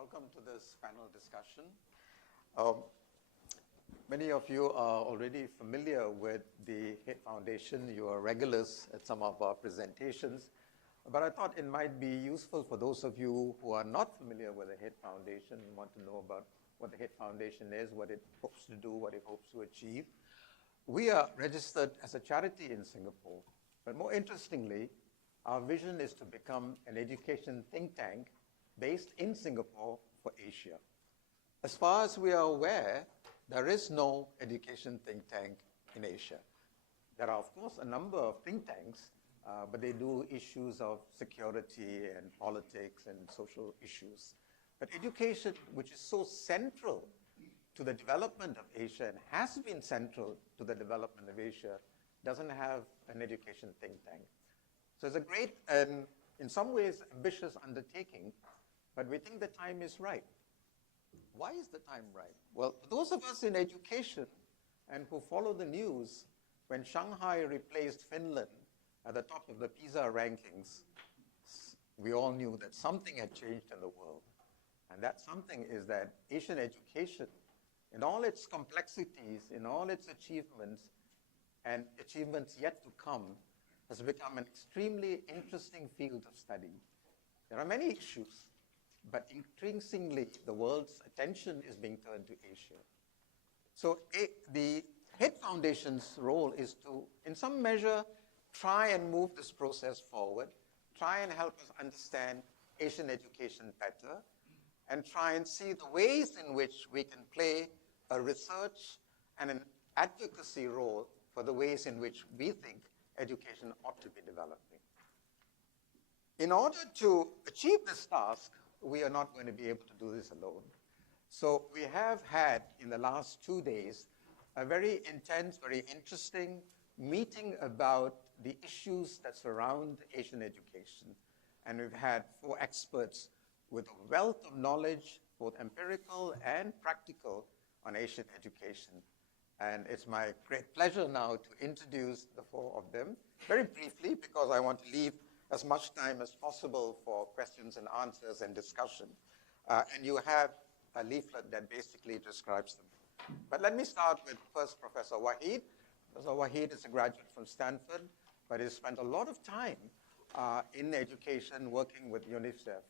Welcome to this panel discussion. Many of you are already familiar with the HKIEd Foundation. You are regulars at some of our presentations. But I thought it might be useful for those of you who are not familiar with the HKIEd Foundation and want to know about what the HKIEd Foundation is, what it hopes to do, what it hopes to achieve. We are registered as a charity in Singapore. But more interestingly, our vision is to become an education think tank based in Singapore for Asia. As far as we are aware, there is no education think tank in Asia. There are, of course, a number of think tanks, but they do issues of security and politics and social issues. But education, which is so central to the development of Asia and has been central to the development of Asia, doesn't have an education think tank. So it's a great and, in some ways, ambitious undertaking, but we think the time is right. Why is the time right? Well, those of us in education and who follow the news, when Shanghai replaced Finland at the top of the PISA rankings, we all knew that something had changed in the world. And that something is that Asian education, in all its complexities, in all its achievements, and achievements yet to come, has become an extremely interesting field of study. There are many issues, but increasingly the world's attention is being turned to Asia. So the HKIEd Foundation's role is to, in some measure, try and move this process forward, try and help us understand Asian education better, and try and see the ways in which we can play a research and an advocacy role for the ways in which we think education ought to be developing. In order to achieve this task, we are not going to be able to do this alone. So we have had, in the last 2 days, a very intense, very interesting meeting about the issues that surround Asian education. And we've had 4 experts with a wealth of knowledge, both empirical and practical, on Asian education. And it's my great pleasure now to introduce the 4 of them, very briefly, because I want to leave as much time as possible for questions and answers and discussion. And you have a leaflet that basically describes them. But let me start with first Professor Waheed. Professor Waheed is a graduate from Stanford, but has spent a lot of time in education working with UNICEF.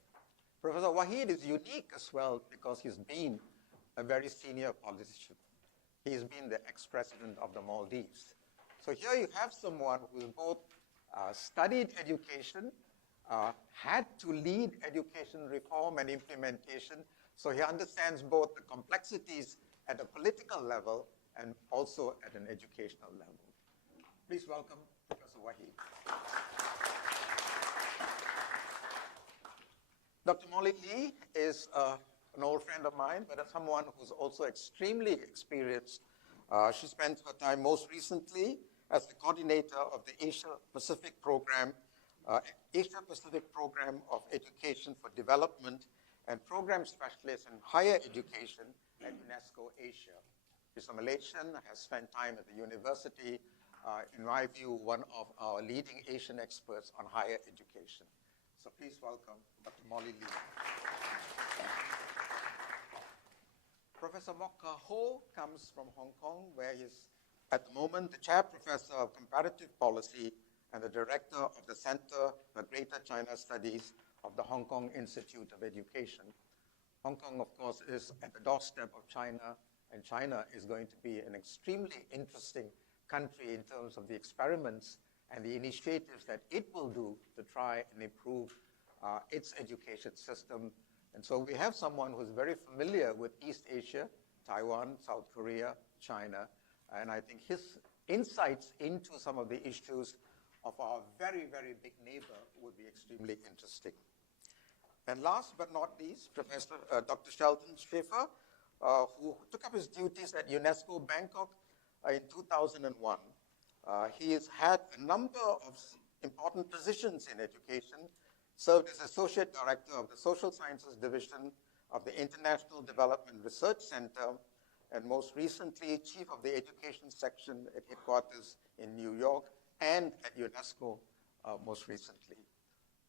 Professor Waheed is unique as well because he's been a very senior politician. He's been the ex-president of the Maldives. So here you have someone who's both studied education, had to lead education reform and implementation, so he understands both the complexities at a political level and also at an educational level. Please welcome Professor Waheed. Dr. Molly Lee is an old friend of mine, but as someone who's also extremely experienced. She spent her time most recently as the coordinator of the Asia-Pacific Program of Education for Development and Program Specialist in Higher Education at UNESCO Asia. She's a Malaysian, has spent time at the university, in my view, one of our leading Asian experts on higher education. So please welcome Dr. Molly Lee. Professor Mok Ka Ho comes from Hong Kong, where he's at the moment the chair professor of comparative policy and the director of the Center for Greater China Studies of the Hong Kong Institute of Education. Hong Kong, of course, is at the doorstep of China, and China is going to be an extremely interesting country in terms of the experiments and the initiatives that it will do to try and improve its education system. And so we have someone who's very familiar with East Asia, Taiwan, South Korea, China, and I think his insights into some of the issues of our very, very big neighbor would be extremely interesting. And last but not least, Dr. Sheldon Shaeffer, who took up his duties at UNESCO Bangkok in 2001. He has had a number of important positions in education, served as Associate Director of the Social Sciences Division of the International Development Research Center, and most recently, Chief of the Education Section at headquarters in New York and at UNESCO most recently.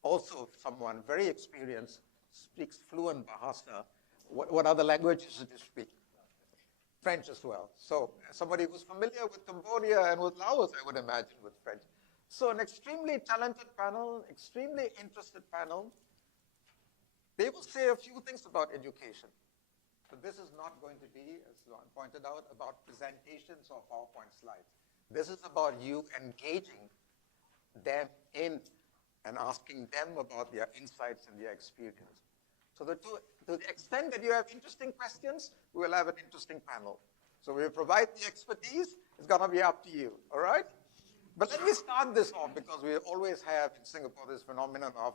Also someone very experienced speaks fluent Bahasa, what other languages do you speak? French as well. So somebody who's familiar with Cambodia and with Laos, I would imagine, with French. So an extremely talented panel, extremely interested panel. They will say a few things about education. So this is not going to be, as John pointed out, about presentations or PowerPoint slides. This is about you engaging them in and asking them about their insights and their experience. So to the extent that you have interesting questions, we will have an interesting panel. So we will provide the expertise. It's going to be up to you, all right? But let me start this off, because we always have in Singapore this phenomenon of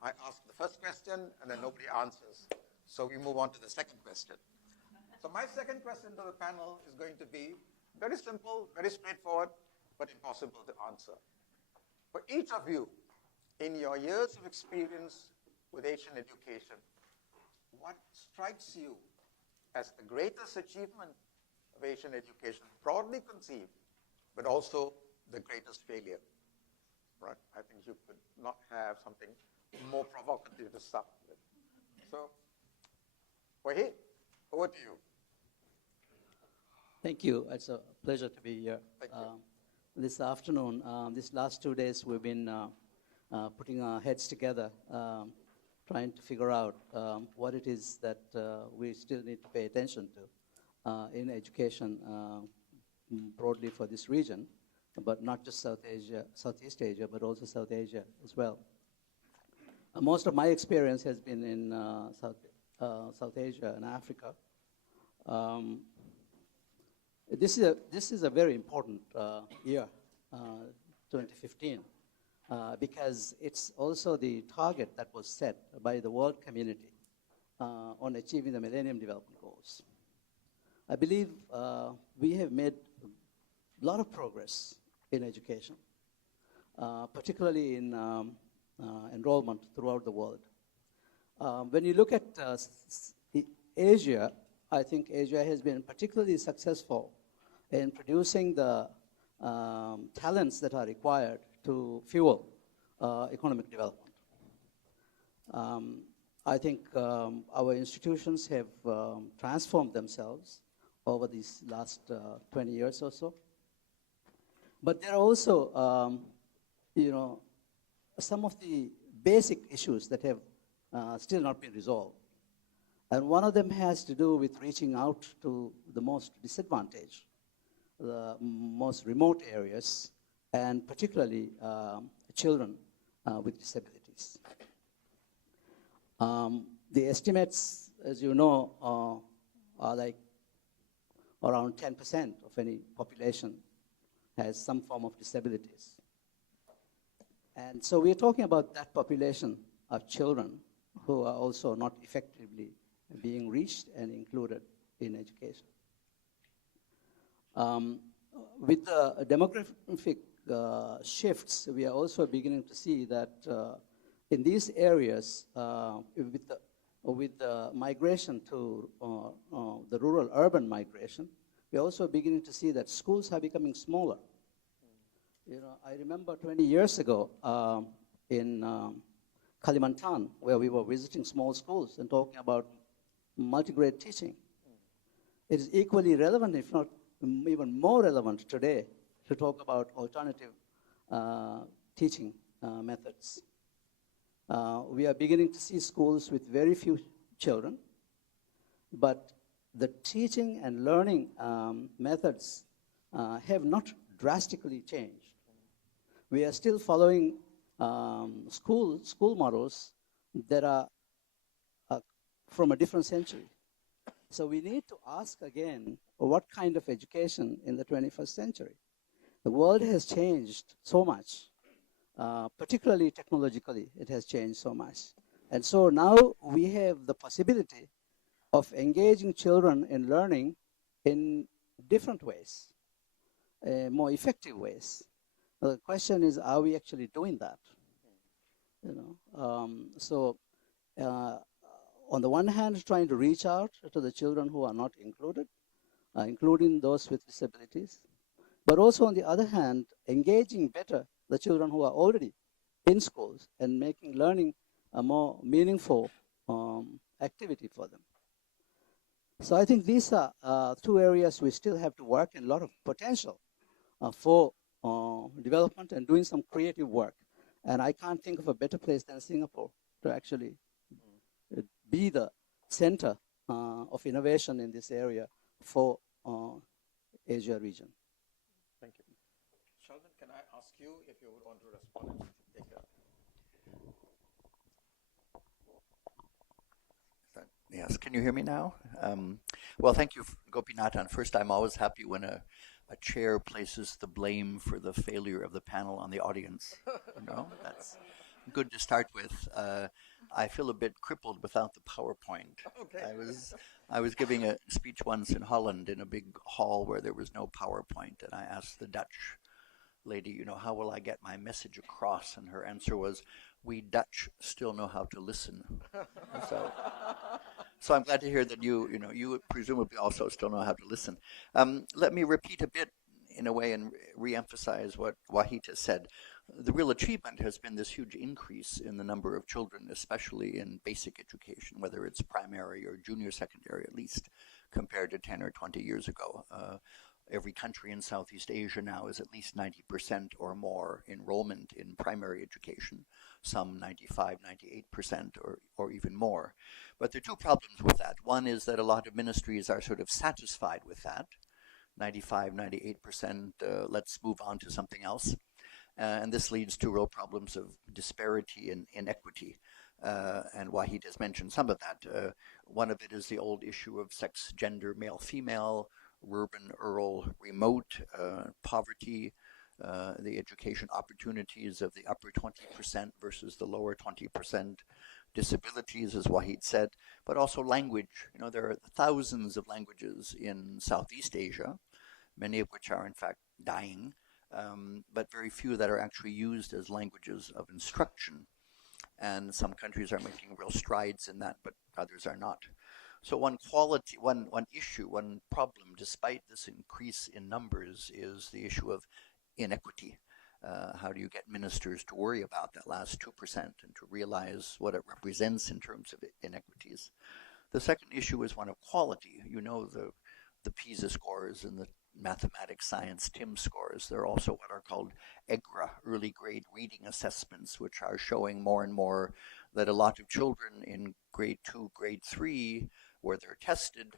I ask the first question and then nobody answers. So we move on to the second question. So my second question to the panel is going to be very simple, very straightforward, but impossible to answer. For each of you, in your years of experience with Asian education, what strikes you as the greatest achievement of Asian education, broadly conceived, but also the greatest failure? Right? I think you could not have something more provocative to start with. So, Waheed, over to you. Thank you. It's a pleasure to be here. Thank you. This afternoon, these last 2 days, we've been putting our heads together, trying to figure out what it is that we still need to pay attention to in education broadly for this region, but not just Southeast Asia, but also South Asia as well. Most of my experience has been in South Asia and Africa. This is a very important year, 2015, because it's also the target that was set by the world community on achieving the Millennium Development Goals. I believe we have made a lot of progress in education, particularly in enrollment throughout the world. When you look at Asia, I think Asia has been particularly successful in producing the talents that are required to fuel economic development. I think our institutions have transformed themselves over these last 20 years or so. But there are also, some of the basic issues that have still not been resolved. And one of them has to do with reaching out to the most disadvantaged, the most remote areas, and particularly children with disabilities. The estimates, as you know, are like around 10% of any population has some form of disabilities. And so we're talking about that population of children who are also not effectively being reached and included in education. With the demographic shifts, we are also beginning to see that in these areas, with the migration to the rural-urban migration, we're also beginning to see that schools are becoming smaller. I remember 20 years ago in Kalimantan, where we were visiting small schools and talking about multi-grade teaching. It is equally relevant, if not even more relevant today, to talk about alternative teaching methods. We are beginning to see schools with very few children, but the teaching and learning methods have not drastically changed. We are still following school models that are from a different century. So we need to ask again, what kind of education in the 21st century? The world has changed so much, particularly technologically, it has changed so much. And so now we have the possibility of engaging children in learning in different ways, more effective ways. The question is, are we actually doing that? On the one hand, trying to reach out to the children who are not included, including those with disabilities, but also on the other hand, engaging better the children who are already in schools and making learning more meaningful activity for them. So I think these are two areas we still have to work, and a lot of potential for development and doing some creative work. And I can't think of a better place than Singapore to actually be the center of innovation in this area for Asia region. Thank you. Sheldon, can I ask you if you would want to respond and take that? Yes, can you hear me now? Well, thank you, Gopinathan. First, I'm always happy when a chair places the blame for the failure of the panel on the audience. You know, that's good to start with. I feel a bit crippled without the PowerPoint. Okay. I was giving a speech once in Holland in a big hall where there was no PowerPoint, and I asked the Dutch lady, you know, how will I get my message across? And her answer was, we Dutch still know how to listen. So I'm glad to hear that you presumably also still know how to listen. Let me repeat a bit in a way and re-emphasize what Waheed has said. The real achievement has been this huge increase in the number of children, especially in basic education, whether it's primary or junior secondary at least, compared to 10 or 20 years ago. Every country in Southeast Asia now is at least 90% or more enrollment in primary education, some 95, 98% or even more. But there are two problems with that. One is that a lot of ministries are sort of satisfied with that, 95, 98%, let's move on to something else. And this leads to real problems of disparity and inequity. And Waheed has mentioned some of that. One of it is the old issue of sex, gender, male, female, urban, rural, remote, poverty, the education opportunities of the upper 20% versus the lower 20%, disabilities, as Waheed said, but also language. You know, there are thousands of languages in Southeast Asia, many of which are in fact dying, but very few that are actually used as languages of instruction. And some countries are making real strides in that, but others are not. So one issue, one problem, despite this increase in numbers, is the issue of inequity. How do you get ministers to worry about that last 2% and to realize what it represents in terms of inequities? The second issue is one of quality. You know, the PISA scores and the mathematics, science, TIM scores. They're also what are called EGRA, early grade reading assessments, which are showing more and more that a lot of children in grade 2, grade 3, where they're tested,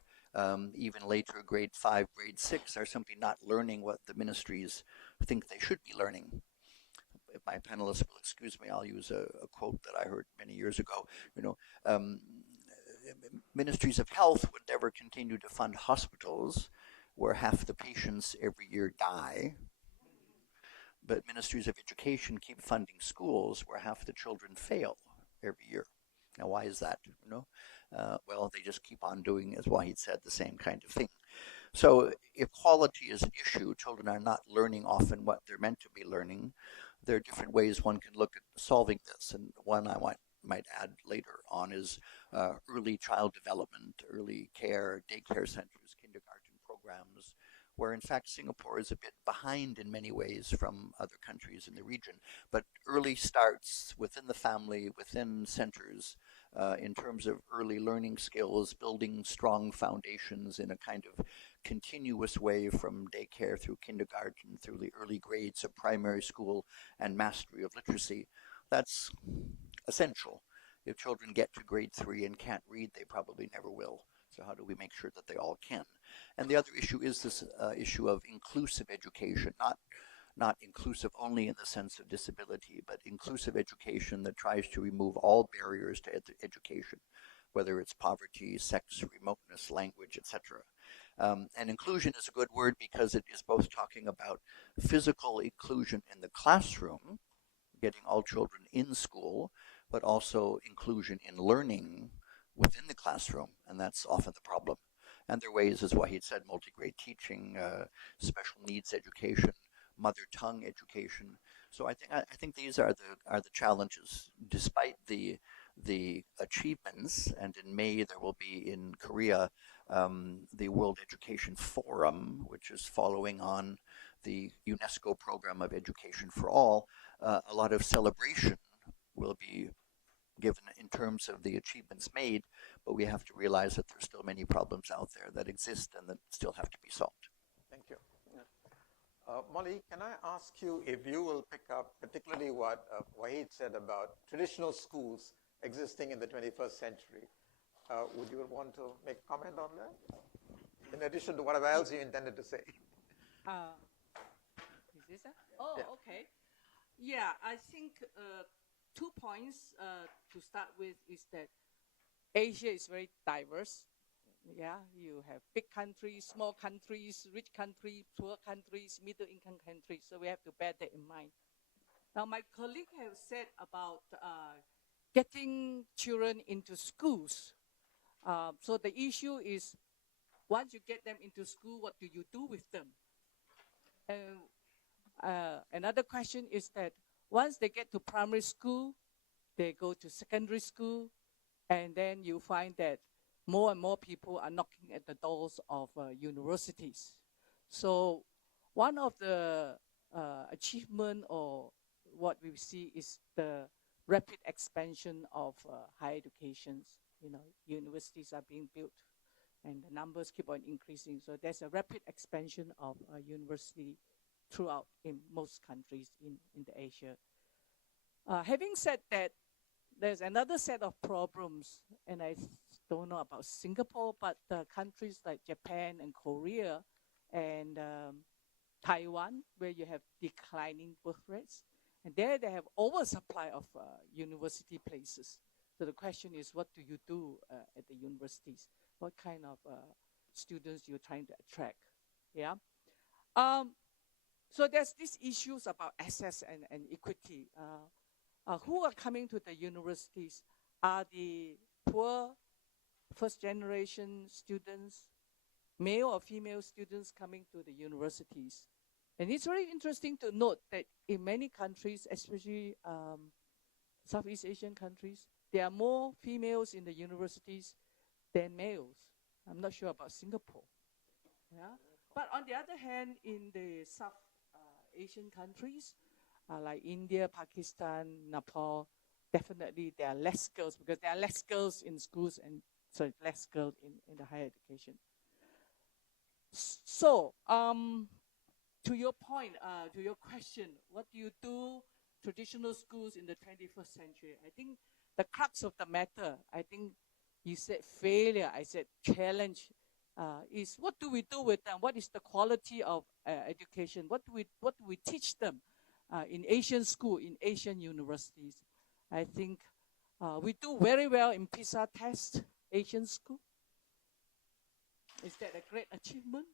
even later grade 5, grade 6, are simply not learning what the ministries think they should be learning. If my panelists will excuse me, I'll use a quote that I heard many years ago. You know, ministries of health would never continue to fund hospitals where half the patients every year die, but ministries of education keep funding schools where half the children fail every year. Now, why is that? You know, well, they just keep on doing, as Waheed said, the same kind of thing. So if quality is an issue, children are not learning often what they're meant to be learning. There are different ways one can look at solving this, and one I might add later on is early child development, early care, daycare centers, kindergarten programs, where in fact Singapore is a bit behind in many ways from other countries in the region. But early starts within the family, within centers, in terms of early learning skills, building strong foundations in a kind of continuous way from daycare through kindergarten, through the early grades of primary school and mastery of literacy. That's essential. If children get to grade 3 and can't read, they probably never will. So how do we make sure that they all can? And the other issue is this issue of inclusive education, not inclusive only in the sense of disability, but inclusive education that tries to remove all barriers to education, whether it's poverty, sex, remoteness, language, etc. And inclusion is a good word because it is both talking about physical inclusion in the classroom, getting all children in school, but also inclusion in learning within the classroom, and that's often the problem. And there are ways, as Waheed said, multi-grade teaching, special needs education, mother tongue education. So I think these are the challenges. Despite the achievements, and in May there will be in Korea the World Education Forum, which is following on the UNESCO program of Education for All. A lot of celebration will be given in terms of the achievements made, but we have to realize that there's still many problems out there that exist and that still have to be solved. Thank you. Molly, can I ask you if you will pick up particularly what Waheed said about traditional schools existing in the 21st century? Would you want to make a comment on that? In addition to whatever else you intended to say. Is this that? Oh, yeah. Okay. Yeah, I think 2 points to start with is that Asia is very diverse. Yeah, you have big countries, small countries, rich countries, poor countries, middle-income countries. So we have to bear that in mind. Now, my colleague has said about getting children into schools. So the issue is, once you get them into school, what do you do with them? Another question is that once they get to primary school, they go to secondary school, and then you find that more and more people are knocking at the doors of universities. So one of the achievement or what we see is the rapid expansion of higher educations. You know, universities are being built and the numbers keep on increasing. So there's a rapid expansion of university throughout in most countries in the Asia. Having said that, there's another set of problems, and I don't know about Singapore, but countries like Japan and Korea and Taiwan, where you have declining birth rates, and there they have oversupply of university places. So the question is, what do you do at the universities? What kind of students you're trying to attract? Yeah. So there's these issues about access and equity. Who are coming to the universities? Are the poor first-generation students, male or female students coming to the universities? And it's very interesting to note that in many countries, especially Southeast Asian countries, there are more females in the universities than males. I'm not sure about Singapore. Yeah? But on the other hand, in the South Asian countries, like India, Pakistan, Nepal, definitely there are less girls because there are less girls in schools and so less girls in the higher education. So, to your point, to your question, what do you do traditional schools in the 21st century? I think the crux of the matter, I think you said failure, I said challenge, is what do we do with them? What is the quality of education? What do we teach them in Asian school, in Asian universities? I think we do very well in PISA test, Asian school. Is that a great achievement?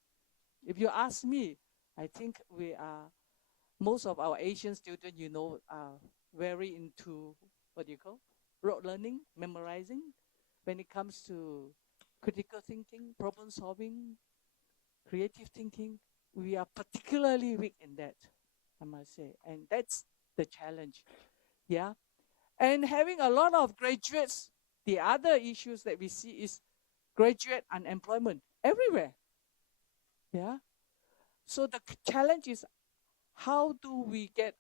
If you ask me, I think we are, most of our Asian students, you know, are very into, what do you call, rote learning, memorizing. When it comes to critical thinking, problem solving, creative thinking, we are particularly weak in that, I must say. And that's the challenge, yeah? And having a lot of graduates, the other issues that we see is graduate unemployment everywhere, yeah? So the challenge is, how do we get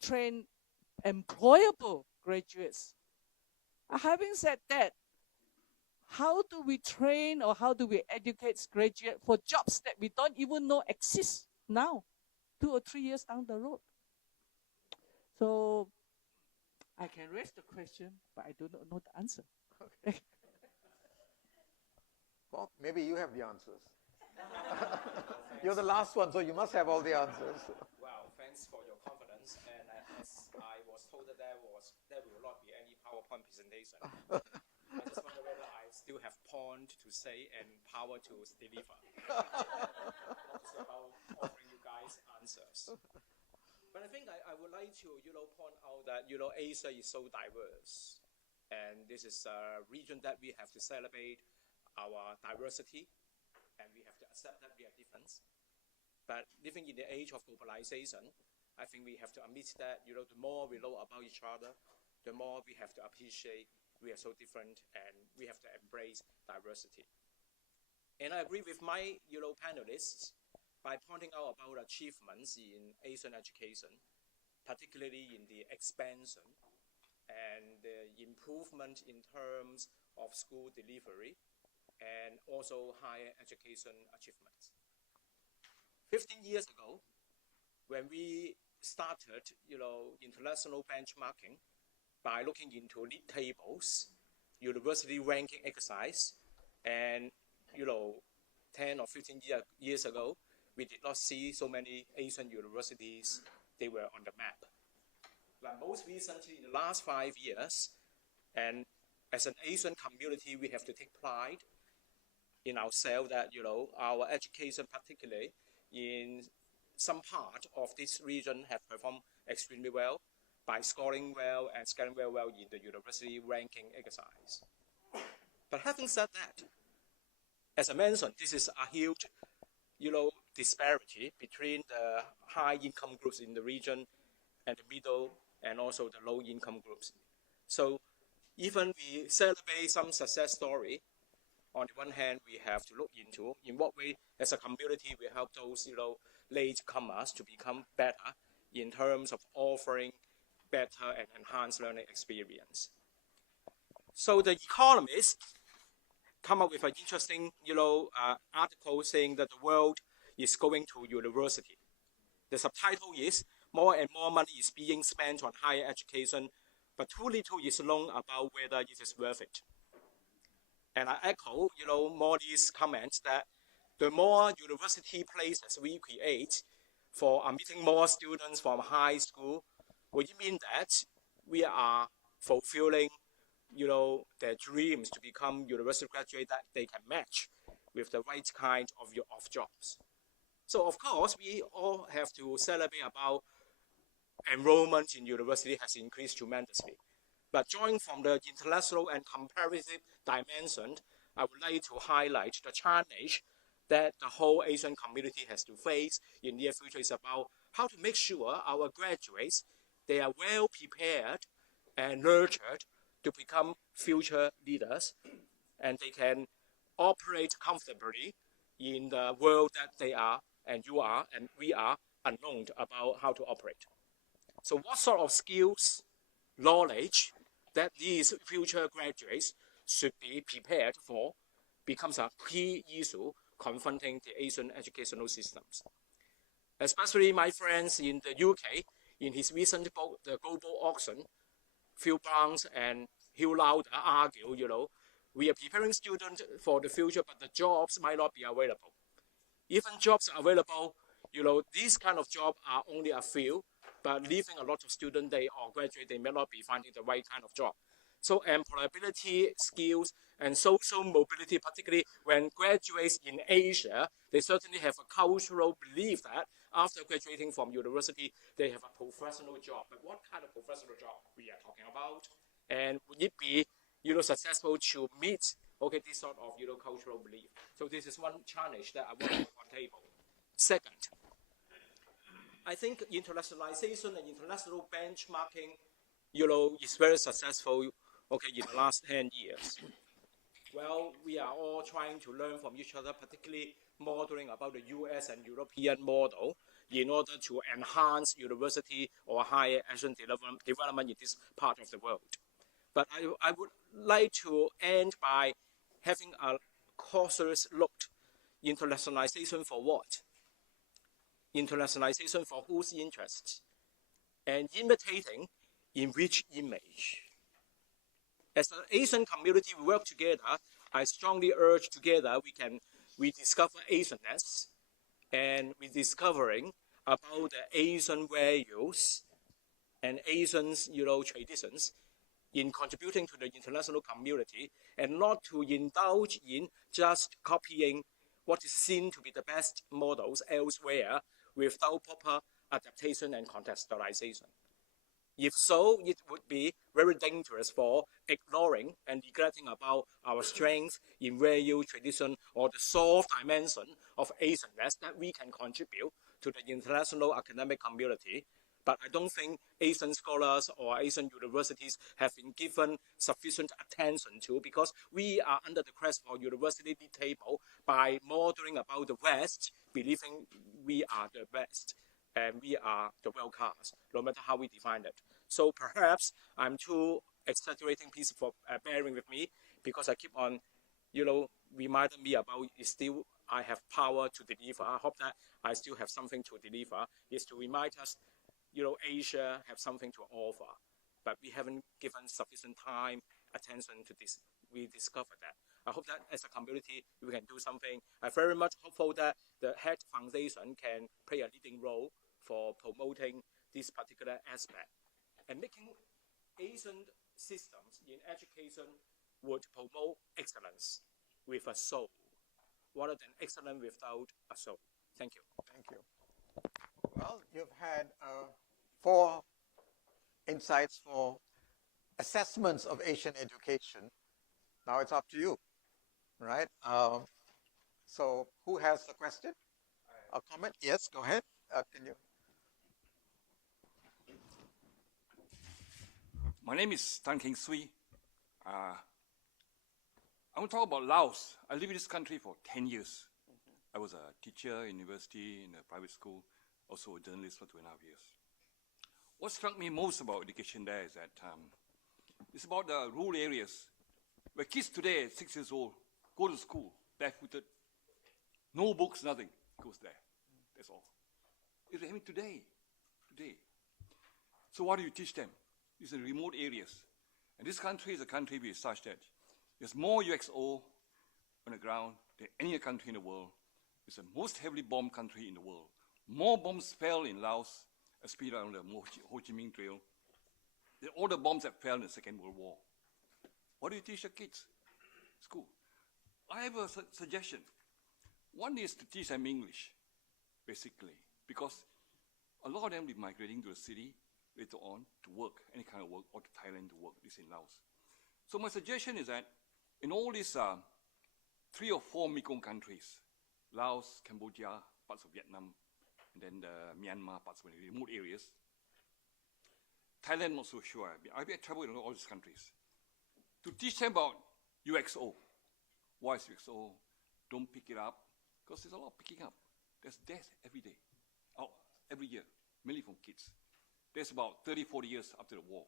trained, employable graduates? Having said that, how do we train or how do we educate graduates for jobs that we don't even know exist now, 2 or 3 years down the road? So I can raise the question, but I do not know the answer. Okay. Well, maybe you have the answers. You're the last one, so you must have all the answers. Well, thanks for your confidence. And as I was told that there will not be any PowerPoint presentation. I just wonder whether I still have point to say and power to deliver. It's about offering you guys answers. But I think I would like to, point out that, Asia is so diverse. And this is a region that we have to celebrate our diversity. And we have to accept that we are different. But living in the age of globalization, I think we have to admit that, the more we know about each other, the more we have to appreciate we are so different and we have to embrace diversity. And I agree with my, panelists by pointing out about achievements in Asian education, particularly in the expansion and the improvement in terms of school delivery and also higher education achievements. 15 years ago, when we started, international benchmarking by looking into league tables, university ranking exercise, and 10 or 15 years ago, we did not see so many Asian universities, they were on the map. But most recently, in the last 5 years, and as an Asian community, we have to take pride in ourselves that, our education, particularly in some part of this region, have performed extremely well by scoring well and scoring very well in the university ranking exercise. But having said that, as I mentioned, this is a huge, disparity between the high-income groups in the region and the middle and also the low-income groups. So even we celebrate some success story, on the one hand, we have to look into in what way, as a community, we help those, latecomers to become better in terms of offering better and enhanced learning experience. So the Economist come up with an interesting, article saying that the world is going to university. The subtitle is, more and more money is being spent on higher education, but too little is known about whether it is worth it. And I echo, Mohdi's comments that the more university places we create for admitting more students from high school, would it mean that we are fulfilling, their dreams to become university graduates that they can match with the right kind of jobs? So of course, we all have to celebrate about enrollment in university has increased tremendously. But drawing from the international and comparative dimension, I would like to highlight the challenge that the whole Asian community has to face in the near future is about how to make sure our graduates, they are well prepared and nurtured to become future leaders, and they can operate comfortably in the world that they are, and you are, and we are unknown about how to operate. So what sort of skills, knowledge that these future graduates should be prepared for becomes a key issue confronting the Asian educational systems. Especially my friends in the UK, in his recent book, The Global Auction, Phil Barnes and Hugh Lauder argue, we are preparing students for the future, but the jobs might not be available. Even jobs are available, these kind of jobs are only a few, but leaving a lot of students, they or graduate, they may not be finding the right kind of job. So employability, skills, and social mobility, particularly when graduates in Asia, they certainly have a cultural belief that after graduating from university, they have a professional job. But what kind of professional job we are talking about? And would it be, successful to meet, this sort of, cultural belief? So this is one challenge that I want to put on the table. Second, I think internationalization and international benchmarking, is very successful, in the last 10 years. Well, we are all trying to learn from each other, particularly modeling about the US and European model in order to enhance university or higher education development in this part of the world. But I would like to end by having a cautious look. Internationalization for what? Internationalization for whose interests? And imitating in which image? As an Asian community, we work together. I strongly urge together we discover Asianness and we discovering about the Asian values and Asians, traditions in contributing to the international community, and not to indulge in just copying what is seen to be the best models elsewhere without proper adaptation and contextualization. If so, it would be very dangerous for ignoring and neglecting about our strength in value, tradition, or the soft dimension of Asianness that we can contribute to the international academic community. But I don't think Asian scholars or Asian universities have been given sufficient attention to, because we are under the crest of our university table by modeling about the West, believing we are the best and we are the world class, no matter how we define it. So perhaps I'm too exaggerating, please for bearing with me, because I keep on, reminding me about still I have power to deliver. I hope that I still have something to deliver, is to remind us, Asia have something to offer, but we haven't given sufficient time, attention to this. We discovered that. I hope that as a community, we can do something. I'm very much hopeful that the HKIEd Foundation can play a leading role for promoting this particular aspect and making Asian systems in education would promote excellence with a soul, rather than excellence without a soul. Thank you. Thank you. Well, you've had 4 insights for assessments of Asian education. Now it's up to you, right? So who has a question? A comment? Yes, go ahead. Can you? My name is Tan Keng Sui. I want to talk about Laos. I lived in this country for 10 years. I was a teacher in university, in a private school, also a journalist for 2.5 years. What struck me most about education there is that it's about the rural areas where kids today, 6 years old, go to school barefooted, no books, nothing, goes there. That's all. It's happening today. So what do you teach them? These are remote areas. And this country is a country which is such that there's more UXO on the ground than any other country in the world. It's the most heavily bombed country in the world. More bombs fell in Laos, especially on the Ho Chi Minh Trail, than all the bombs that fell in the Second World War. What do you teach your kids? School. I have a suggestion. One is to teach them English, basically, because a lot of them will be migrating to the city later on to work, any kind of work, or to Thailand to work, this in Laos. So my suggestion is that in all these 3 or 4 Mekong countries, Laos, Cambodia, parts of Vietnam, and then the Myanmar, parts of the remote areas, Thailand, not so sure. I've traveled in all these countries. To teach them about UXO. Why is UXO? Don't pick it up, because there's a lot of picking up. There's death every day, every year, mainly from kids. There's about 30, 40 years after the war.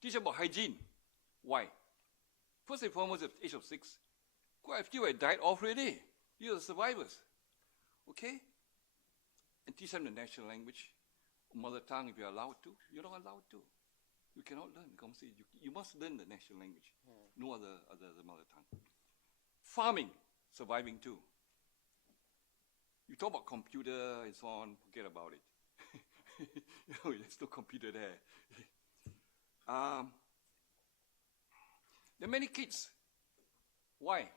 Teach about hygiene. Why? First and foremost, at the age of 6, quite a few had died off already. These are the survivors. Okay? And teach them the national language, mother tongue if you're allowed to. You're not allowed to. You cannot learn. You must learn the national language. No other mother tongue. Farming, surviving too. You talk about computer and so on, forget about it. There's no computer there. There are many kids. Why?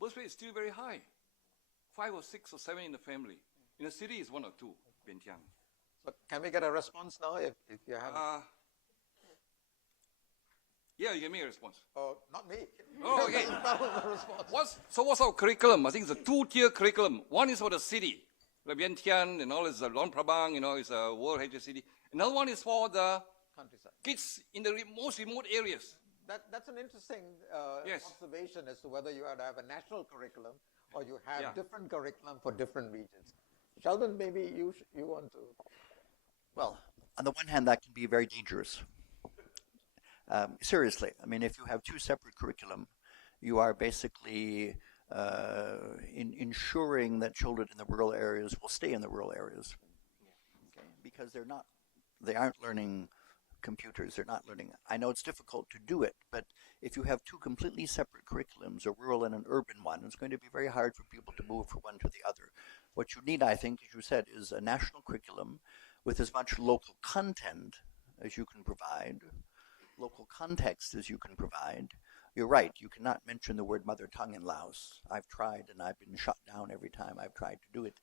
Birth rate is still very high. 5 or 6 or 7 in the family. In the city, it's 1 or 2, Vientiane. So can we get a response now if you have? Yeah, you can make a response. Oh, not me. Oh, okay. Not a response. What's our curriculum? I think it's a 2-tier curriculum. One is for the city, like Vientiane and all, is Luang Prabang, it's a World Heritage City. Another one is for the Countryside. kids in the most remote areas. That's an interesting Yes. observation as to whether you have to have a national curriculum or you have Yeah. different curriculum for different regions. Sheldon, maybe you want to. Well, on the one hand, that can be very dangerous. Seriously, I mean, if you have 2 separate curriculum, you are basically ensuring that children in the rural areas will stay in the rural areas, okay? Because they aren't learning computers, they're not learning. I know it's difficult to do it, but if you have 2 completely separate curriculums, a rural and an urban one, it's going to be very hard for people to move from one to the other. What you need, I think, as you said, is a national curriculum with as much local content as you can provide, local context as you can provide. You're right, you cannot mention the word mother tongue in Laos. I've tried and I've been shut down every time I've tried to do it,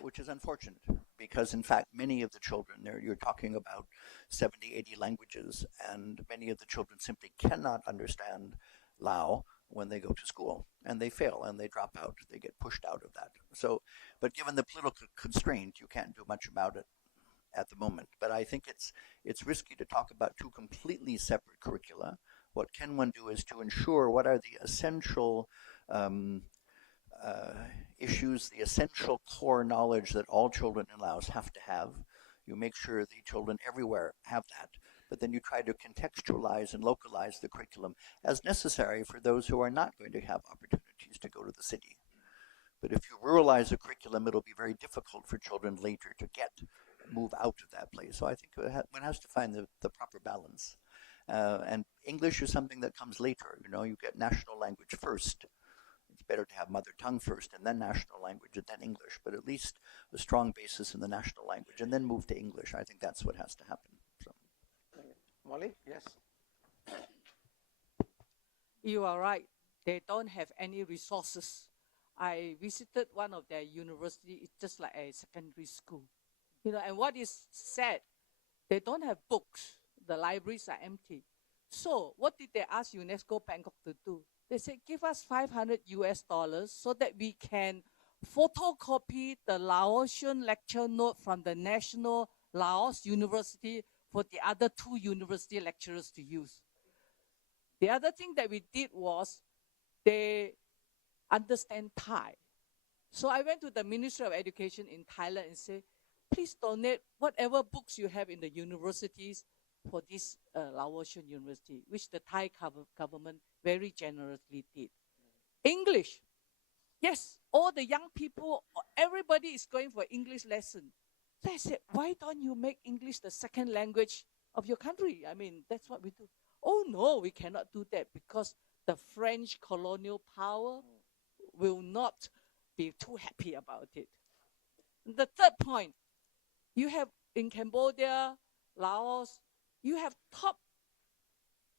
which is unfortunate because in fact many of the children there, you're talking about 70, 80 languages, and many of the children simply cannot understand Lao when they go to school, and they fail and they drop out, they get pushed out of that. So, but given the political constraint, you can't do much about it at the moment. But I think it's risky to talk about 2 completely separate curricula. What can one do is to ensure what are the essential issues, the essential core knowledge that all children in Laos have to have. You make sure the children everywhere have that, but then you try to contextualize and localize the curriculum as necessary for those who are not going to have opportunities to go to the city. But if you ruralize a curriculum, it'll be very difficult for children later to move out of that place. So I think one has to find the proper balance. And English is something that comes later. You know, you get national language first. It's better to have mother tongue first and then national language and then English, but at least a strong basis in the national language and then move to English. I think that's what has to happen. So. Molly, yes? You are right. They don't have any resources. I visited one of their university. It's just like a secondary school. You know, and what is sad, they don't have books. The libraries are empty. So what did they ask UNESCO Bangkok to do? They said, give us $500 so that we can photocopy the Laotian lecture note from the National Laos University for the other 2 university lecturers to use. The other thing that we did was they understand Thai. So I went to the Ministry of Education in Thailand and said, please donate whatever books you have in the universities for this Laotian university, which the Thai government very generously did. English. Yes, all the young people, everybody is going for English lesson. So I said, why don't you make English the second language of your country? I mean, that's what we do. Oh no, we cannot do that because the French colonial power will not be too happy about it. The third point, you have in Cambodia, Laos, you have top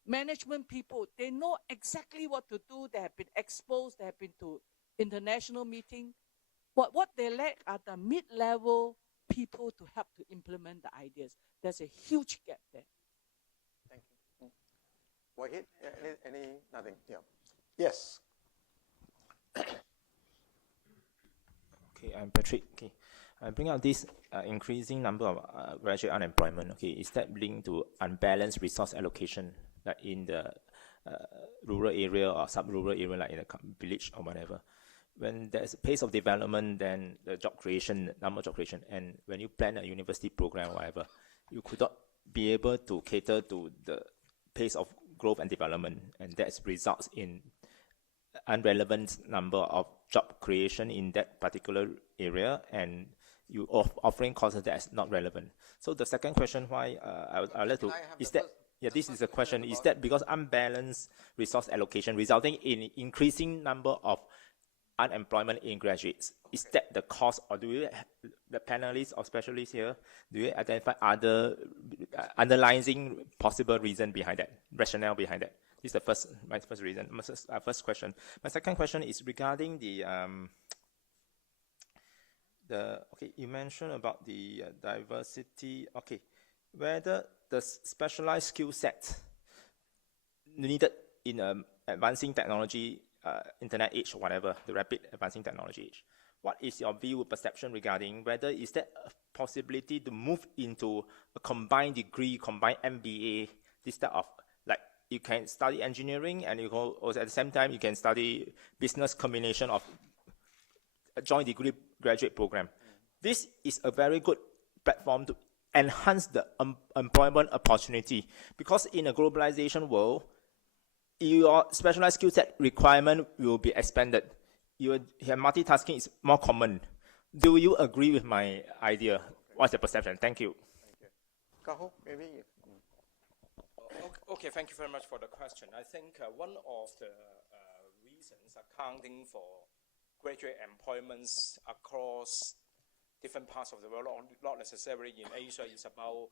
management people. They know exactly what to do. They have been exposed. They have been to international meeting. What they lack are the mid-level people to help to implement the ideas. There's a huge gap there. Thank you. Waheed, nothing? Yeah. Yes. Okay, I'm Patrick. Okay, I bring up this increasing number of graduate unemployment. Okay, is that linked to unbalanced resource allocation, like in the rural area or sub-rural area, like in a village or whatever? When there's a pace of development, then the job creation, number of job creation, and when you plan a university program or whatever, you could not be able to cater to the pace of growth and development, and that results in unrelevant number of job creation in that particular area, and you offering courses that's not relevant. So the second question, why I'd like to, is that, yeah, this is a question, is that because unbalanced resource allocation resulting in increasing number of unemployment in graduates? Is that the cause, or do you, the panelists or specialists here, do you identify other underlying possible reason behind that, rationale behind that? This is my first reason, my first question. My second question is regarding okay, you mentioned about the diversity, okay, whether the specialized skill set needed in advancing technology, internet age or whatever, the rapid advancing technology age. What is your view, perception regarding whether is there a possibility to move into a combined degree, combined MBA, this type of, like you can study engineering and you go, also at the same time you can study business combination of a joint degree graduate program. This is a very good platform to enhance the employment opportunity, because in a globalization world, your specialized skill set requirement will be expanded. Your multitasking is more common. Do you agree with my idea? What's your perception? Thank you. Thank you. Ka Ho, maybe. Okay, thank you very much for the question. I think one of the reasons accounting for graduate employments across different parts of the world, not necessarily in Asia, is about,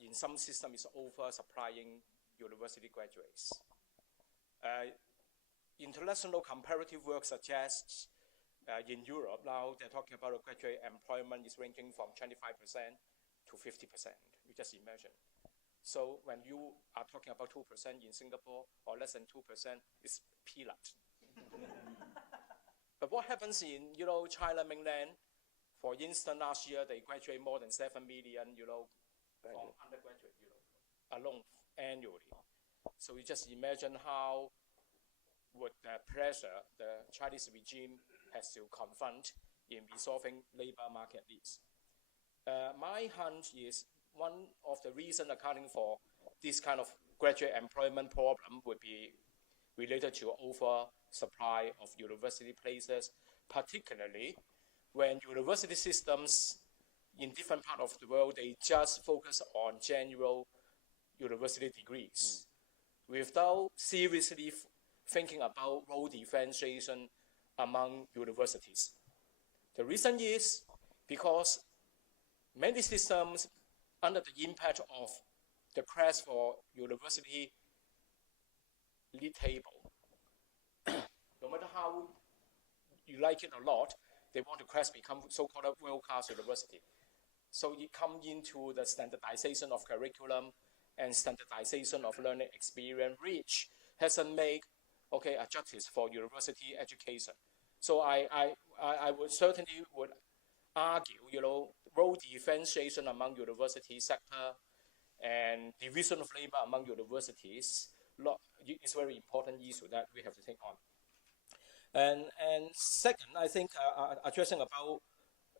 in some systems, over-supplying university graduates. International comparative work suggests in Europe now they're talking about a graduate employment is ranging from 25% to 50%. You just imagine. So when you are talking about 2% in Singapore or less than 2%, it's peanuts. But what happens in China mainland? For instance, last year they graduate more than 7 million from undergraduate alone annually. So you just imagine how would the pressure the Chinese regime has to confront in resolving labor market needs. My hunch is one of the reasons accounting for this kind of graduate employment problem would be related to oversupply of university places, particularly when university systems in different parts of the world, they just focus on general university degrees without seriously thinking about role differentiation among universities. The reason is because many systems, under the impact of the crash for university lead table, no matter how you like it or not, they want to crash become so-called world-class university. So it comes into the standardization of curriculum and standardization of learning experience, which hasn't made a justice for university education. So I would certainly argue, role differentiation among university sector and division of labor among universities is a very important issue that we have to take on. And second, I think addressing about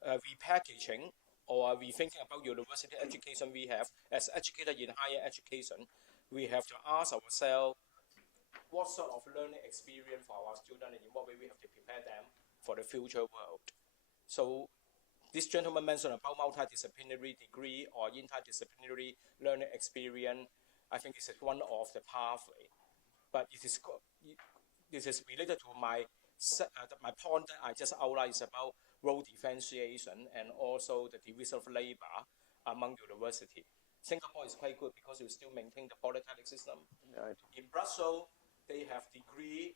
repackaging or rethinking about university education we have as educators in higher education, we have to ask ourselves what sort of learning experience for our students and in what way we have to prepare them for the future world. So this gentleman mentioned about multidisciplinary degree or interdisciplinary learning experience. I think this is one of the pathway, but this is related to my point that I just outlined is about role differentiation and also the division of labor among university. Singapore is quite good because you still maintain the polytechnic system. Right. In Brussels, they have degree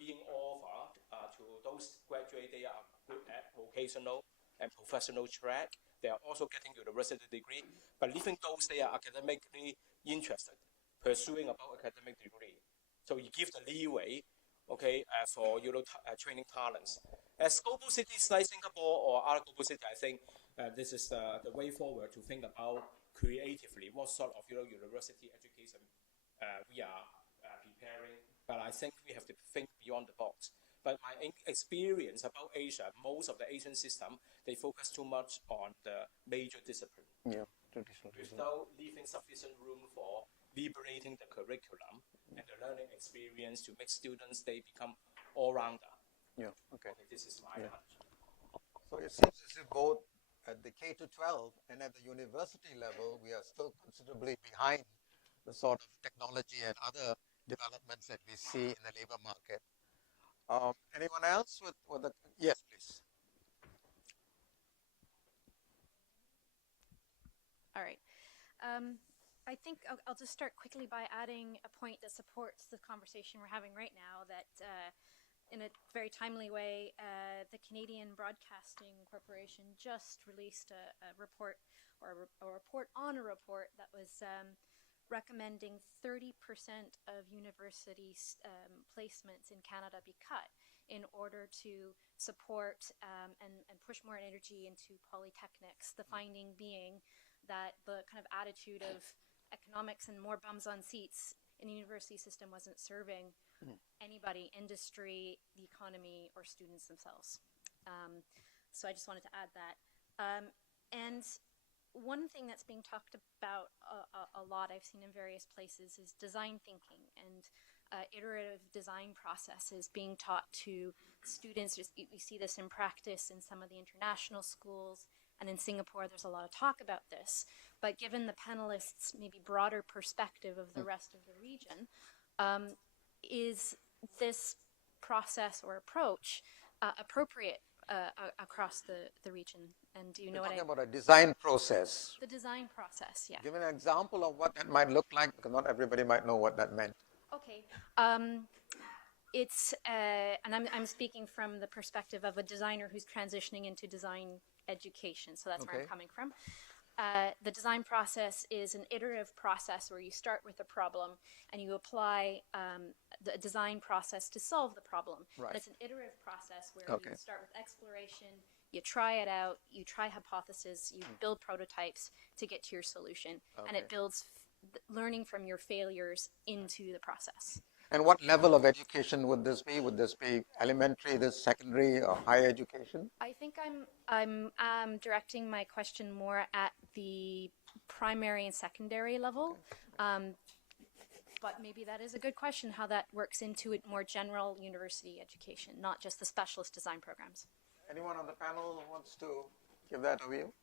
being offered to those graduates they are good at vocational and professional track. They are also getting university degree, but leaving those they are academically interested, pursuing about academic degree. So you give the leeway, for training talents. As global cities like Singapore or other global cities, I think this is the way forward to think about creatively what sort of university education we are preparing. But I think we have to think beyond the box. But my experience about Asia, most of the Asian system, they focus too much on the major discipline. Yeah, traditional. Without leaving sufficient room for liberating the curriculum and the learning experience to make students, they become all-rounder. Yeah, okay. This is my hunch. So it seems as if both at the K-12 and at the university level, we are still considerably behind the sort of technology and other developments that we see in the labor market. Anyone else with the, yes, please. All right. I think I'll just start quickly by adding a point that supports the conversation we're having right now, that in a very timely way, the Canadian Broadcasting Corporation just released a report, or a report on a report that was recommending 30% of university placements in Canada be cut in order to support and push more energy into polytechnics. The finding being that the kind of attitude of economics and more bums on seats in the university system wasn't serving anybody, industry, the economy, or students themselves. So I just wanted to add that. And one thing that's being talked about a lot, I've seen in various places, is design thinking and iterative design processes being taught to students. We see this in practice in some of the international schools, and in Singapore there's a lot of talk about this. But given the panelists' maybe broader perspective of the rest of the region, is this process or approach appropriate across the region? And do you know what You're talking about a design process. The design process, yeah. Give an example of what that might look like, because not everybody might know what that meant. Okay. It's, and I'm speaking from the perspective of a designer who's transitioning into design education, so that's where I'm coming from. The design process is an iterative process where you start with a problem and you apply the design process to solve the problem. Right. And it's an iterative process where you start with exploration, you try it out, you try hypotheses, you build prototypes to get to your solution, and it builds learning from your failures into the process. And what level of education would this be? Would this be elementary, this secondary, or higher education? I think I'm directing my question more at the primary and secondary level. But maybe that is a good question, how that works into it more general university education, not just the specialist design programs. Anyone on the panel wants to give that a view?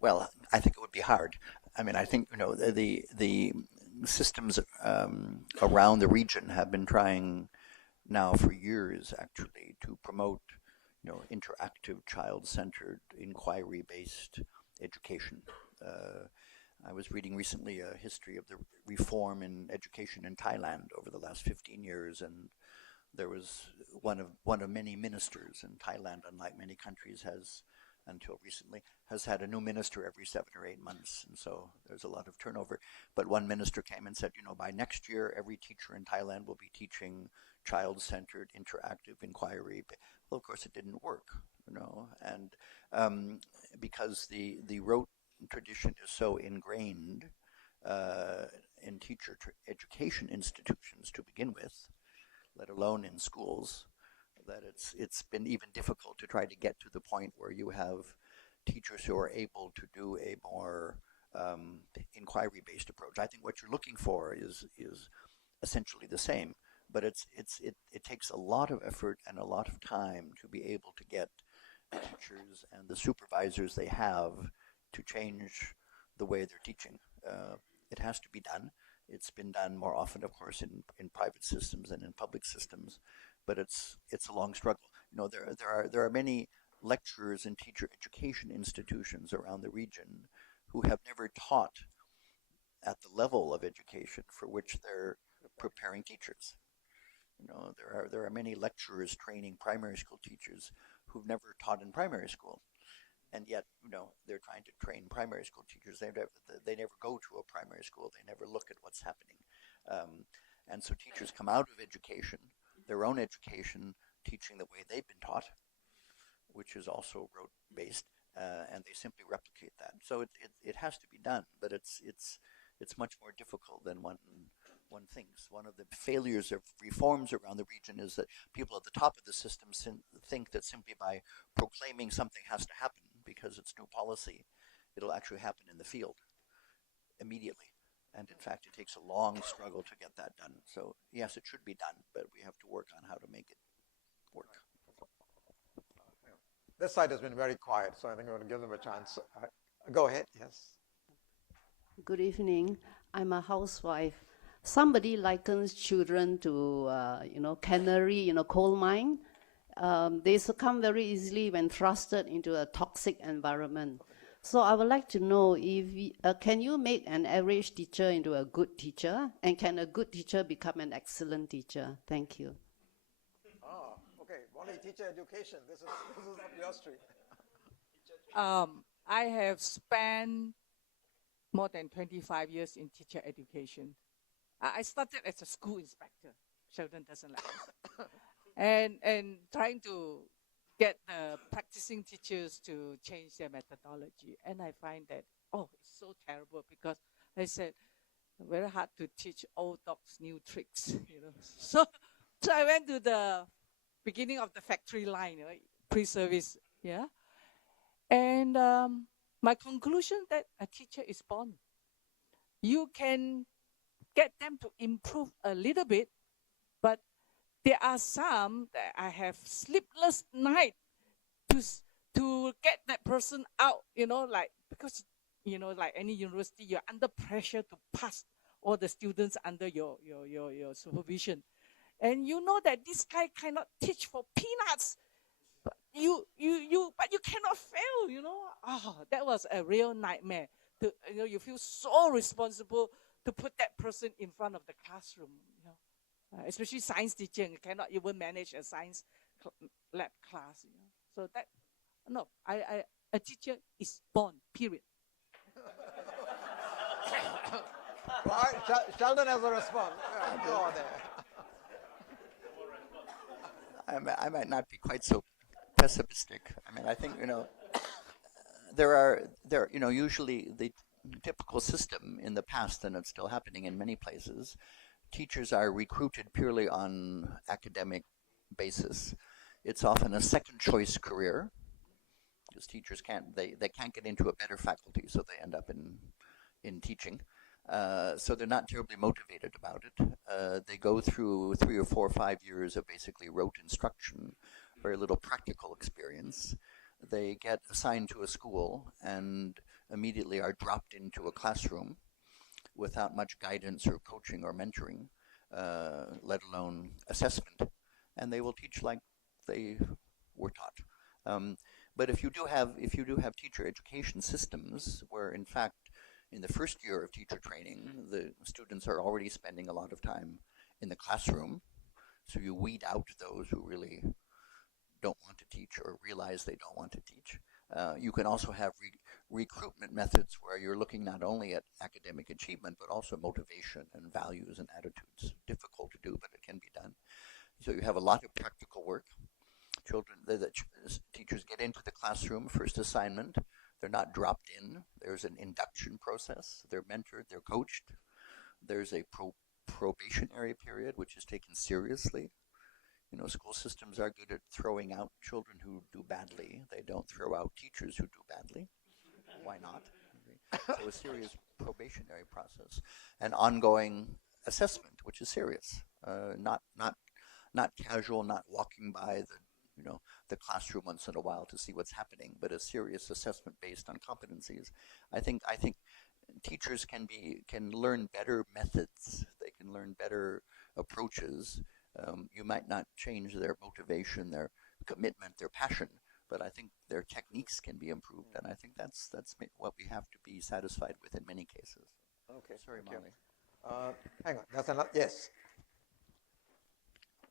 Well, I think it would be hard. I mean, I think, you know, the systems around the region have been trying now for years, actually, to promote, you know, interactive, child-centered, inquiry-based education. I was reading recently a history of the reform in education in Thailand over the last 15 years, and there was one of many ministers in Thailand, unlike many countries, has, until recently, has had a new minister every 7 or 8 months, and so there's a lot of turnover. But one minister came and said, you know, by next year, every teacher in Thailand will be teaching child-centered, interactive inquiry. Well, of course, it didn't work, you know, and because the rote tradition is so ingrained in teacher education institutions to begin with, let alone in schools, that it's been even difficult to try to get to the point where you have teachers who are able to do a more inquiry-based approach. I think what you're looking for is essentially the same, but it takes a lot of effort and a lot of time to be able to get teachers and the supervisors they have to change the way they're teaching. It has to be done. It's been done more often, of course, in private systems than in public systems, but it's a long struggle. You know, there are many lecturers in teacher education institutions around the region who have never taught at the level of education for which they're preparing teachers. You know, there are many lecturers training primary school teachers who've never taught in primary school. And yet, you know, they're trying to train primary school teachers. They never go to a primary school. They never look at what's happening. And so teachers come out of education, their own education, teaching the way they've been taught, which is also rote-based, and they simply replicate that. So it has to be done, but it's much more difficult than one thinks. One of the failures of reforms around the region is that people at the top of the system think that simply by proclaiming something has to happen because it's new policy, it'll actually happen in the field immediately. And in fact, it takes a long struggle to get that done. So yes, it should be done, but we have to work on how to make it work. This side has been very quiet, so I think I'm going to give them a chance. Go ahead, yes. Good evening. I'm a housewife. Somebody likens children to, canary in a coal mine. They succumb very easily when thrusted into a toxic environment. So I would like to know if can you make an average teacher into a good teacher, and can a good teacher become an excellent teacher? Thank you. Ah, okay. Waheed, teacher education. This is up your street. I have spent more than 25 years in teacher education. I started as a school inspector. Sheldon doesn't like this. And trying to get the practicing teachers to change their methodology. And I find that, it's so terrible because I said, very hard to teach old dogs new tricks, you know. So I went to the beginning of the factory line, right? Pre-service, yeah. And my conclusion that a teacher is born. You can get them to improve a little bit, but there are some that I have sleepless night to get that person out, because, like any university, you're under pressure to pass all the students under your supervision. And you know that this guy cannot teach for peanuts. But you cannot fail, that was a real nightmare. You feel so responsible to put that person in front of the classroom, especially science teacher, you cannot even manage a science lab class, So a teacher is born, period. Right, Sheldon has a response. Yeah, go on there. I might not be quite so pessimistic. I mean, I think, there are usually the typical system in the past, and it's still happening in many places. Teachers are recruited purely on academic basis. It's often a second choice career because teachers can't get into a better faculty, so they end up in teaching. So they're not terribly motivated about it. They go through 3 or 4 or 5 years of basically rote instruction, very little practical experience. They get assigned to a school and immediately are dropped into a classroom without much guidance or coaching or mentoring, let alone assessment. And they will teach like they were taught. But if you do have teacher education systems where, in fact, in the first year of teacher training, the students are already spending a lot of time in the classroom, so you weed out those who really don't want to teach or realize they don't want to teach. You can also have recruitment methods where you're looking not only at academic achievement, but also motivation and values and attitudes. Difficult to do, but it can be done. So you have a lot of practical work. Teachers get into the classroom, first assignment. They're not dropped in. There's an induction process. They're mentored, they're coached. There's a probationary period, which is taken seriously. You know, school systems are good at throwing out children who do badly. They don't throw out teachers who do badly. Why not? So a serious probationary process. And ongoing assessment, which is serious. Not casual, not walking by the classroom once in a while to see what's happening, but a serious assessment based on competencies. I think teachers can learn better methods. They can learn better approaches. You might not change their motivation, their commitment, their passion, but I think their techniques can be improved, and I think that's what we have to be satisfied with in many cases. Okay, sorry, Molly. Hang on, that's another, yes.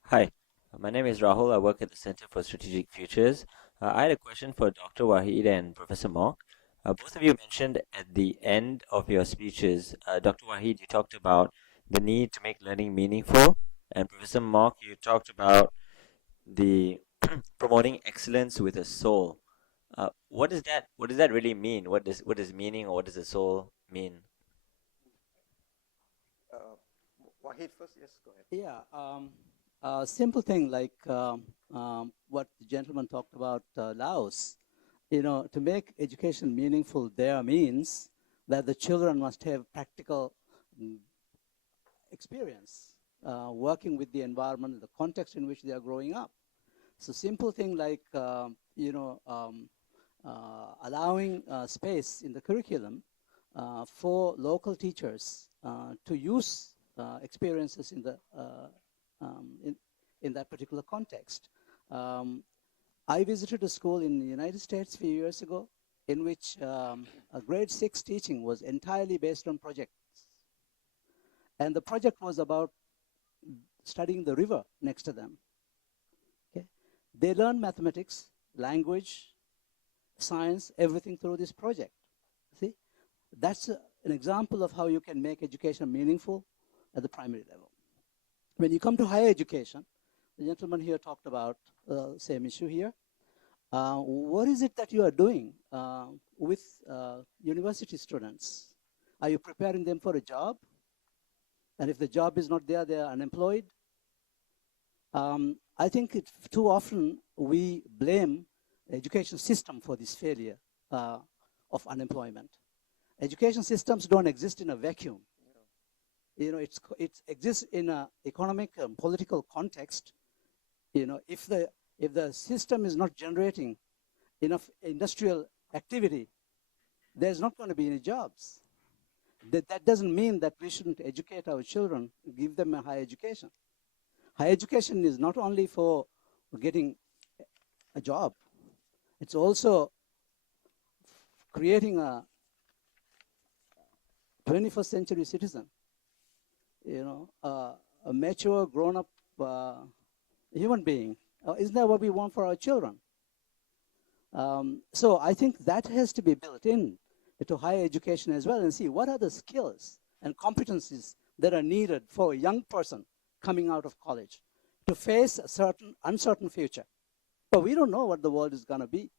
Hi, my name is Rahul. I work at the Center for Strategic Futures. I had a question for Dr. Waheed and Professor Mok. Both of you mentioned at the end of your speeches, Dr. Waheed, you talked about the need to make learning meaningful, and Professor Mok, you talked about the promoting excellence with a soul. What does that really mean? What does meaning, or what does a soul mean? Waheed first, yes, go ahead. Yeah, simple thing like what the gentleman talked about Laos. You know, to make education meaningful there means that the children must have practical experience working with the environment, the context in which they are growing up. So simple thing like, allowing space in the curriculum for local teachers to use experiences in the in that particular context. I visited a school in the United States a few years ago in which a grade 6 teaching was entirely based on projects. And the project was about studying the river next to them. Okay? They learned mathematics, language, science, everything through this project. See? That's an example of how you can make education meaningful at the primary level. When you come to higher education, the gentleman here talked about the same issue here. What is it that you are doing with university students? Are you preparing them for a job? And if the job is not there, they are unemployed. I think too often we blame the education system for this failure of unemployment. Education systems don't exist in a vacuum. You know, it exists in an economic and political context. You know, if the system is not generating enough industrial activity, there's not going to be any jobs. That doesn't mean that we shouldn't educate our children, give them a higher education. Higher education is not only for getting a job, it's also creating a 21st century citizen, you know, a mature, grown-up human being. Isn't that what we want for our children? So I think that has to be built in to higher education as well, and see what are the skills and competencies that are needed for a young person coming out of college to face a certain uncertain future. But we don't know what the world is going to be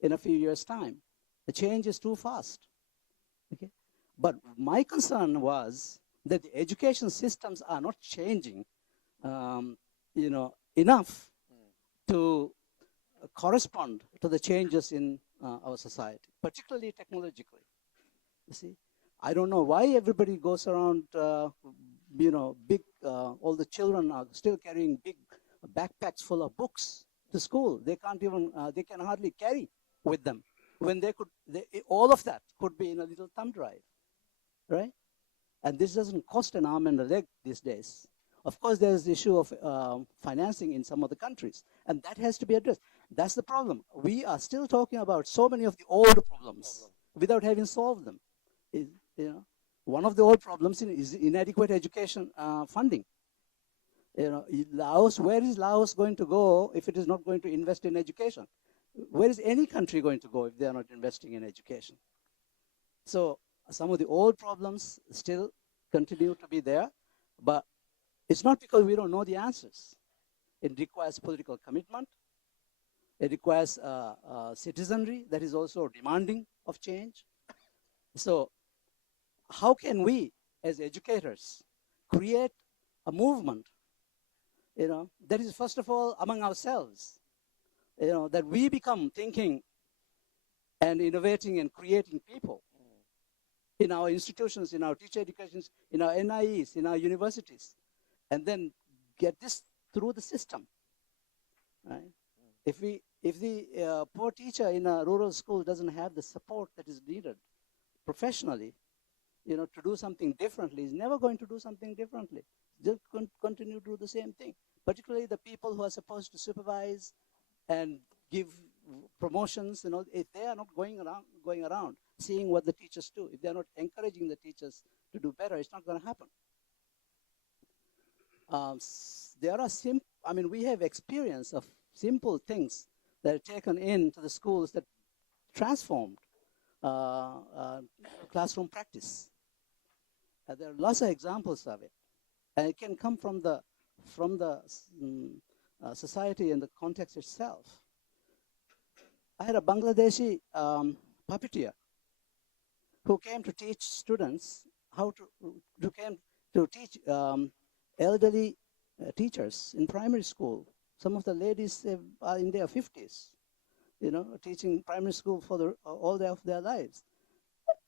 in a few years' time. The change is too fast. Okay? But my concern was that the education systems are not changing, enough to correspond to the changes in our society, particularly technologically. You see, I don't know why everybody goes around, big, all the children are still carrying big backpacks full of books to school. They can't even, they can hardly carry with them. When they could, all of that could be in a little thumb drive, right? And this doesn't cost an arm and a leg these days. Of course, there's the issue of financing in some of the countries, and that has to be addressed. That's the problem. We are still talking about so many of the old problems without having solved them. One of the old problems is inadequate education funding. Laos, where is Laos going to go if it is not going to invest in education? Where is any country going to go if they are not investing in education? So some of the old problems still continue to be there, but it's not because we don't know the answers. It requires political commitment. It requires citizenry that is also demanding of change. So how can we, as educators, create a movement, that is first of all among ourselves, that we become thinking and innovating and creating people in our institutions, in our teacher educations, in our NIEs, in our universities, and then get this through the system, right? If the poor teacher in a rural school doesn't have the support that is needed professionally, to do something differently, is never going to do something differently. They'll continue to do the same thing. Particularly the people who are supposed to supervise and give promotions, if they are not going around seeing what the teachers do, if they are not encouraging the teachers to do better, it's not going to happen. There are we have experience of simple things that are taken into the schools that transformed classroom practice. There are lots of examples of it, and it can come from the society and the context itself. I had a Bangladeshi puppeteer who came to teach students how to teach elderly teachers in primary school. Some of the ladies are in their 50s, teaching primary school for all of their lives.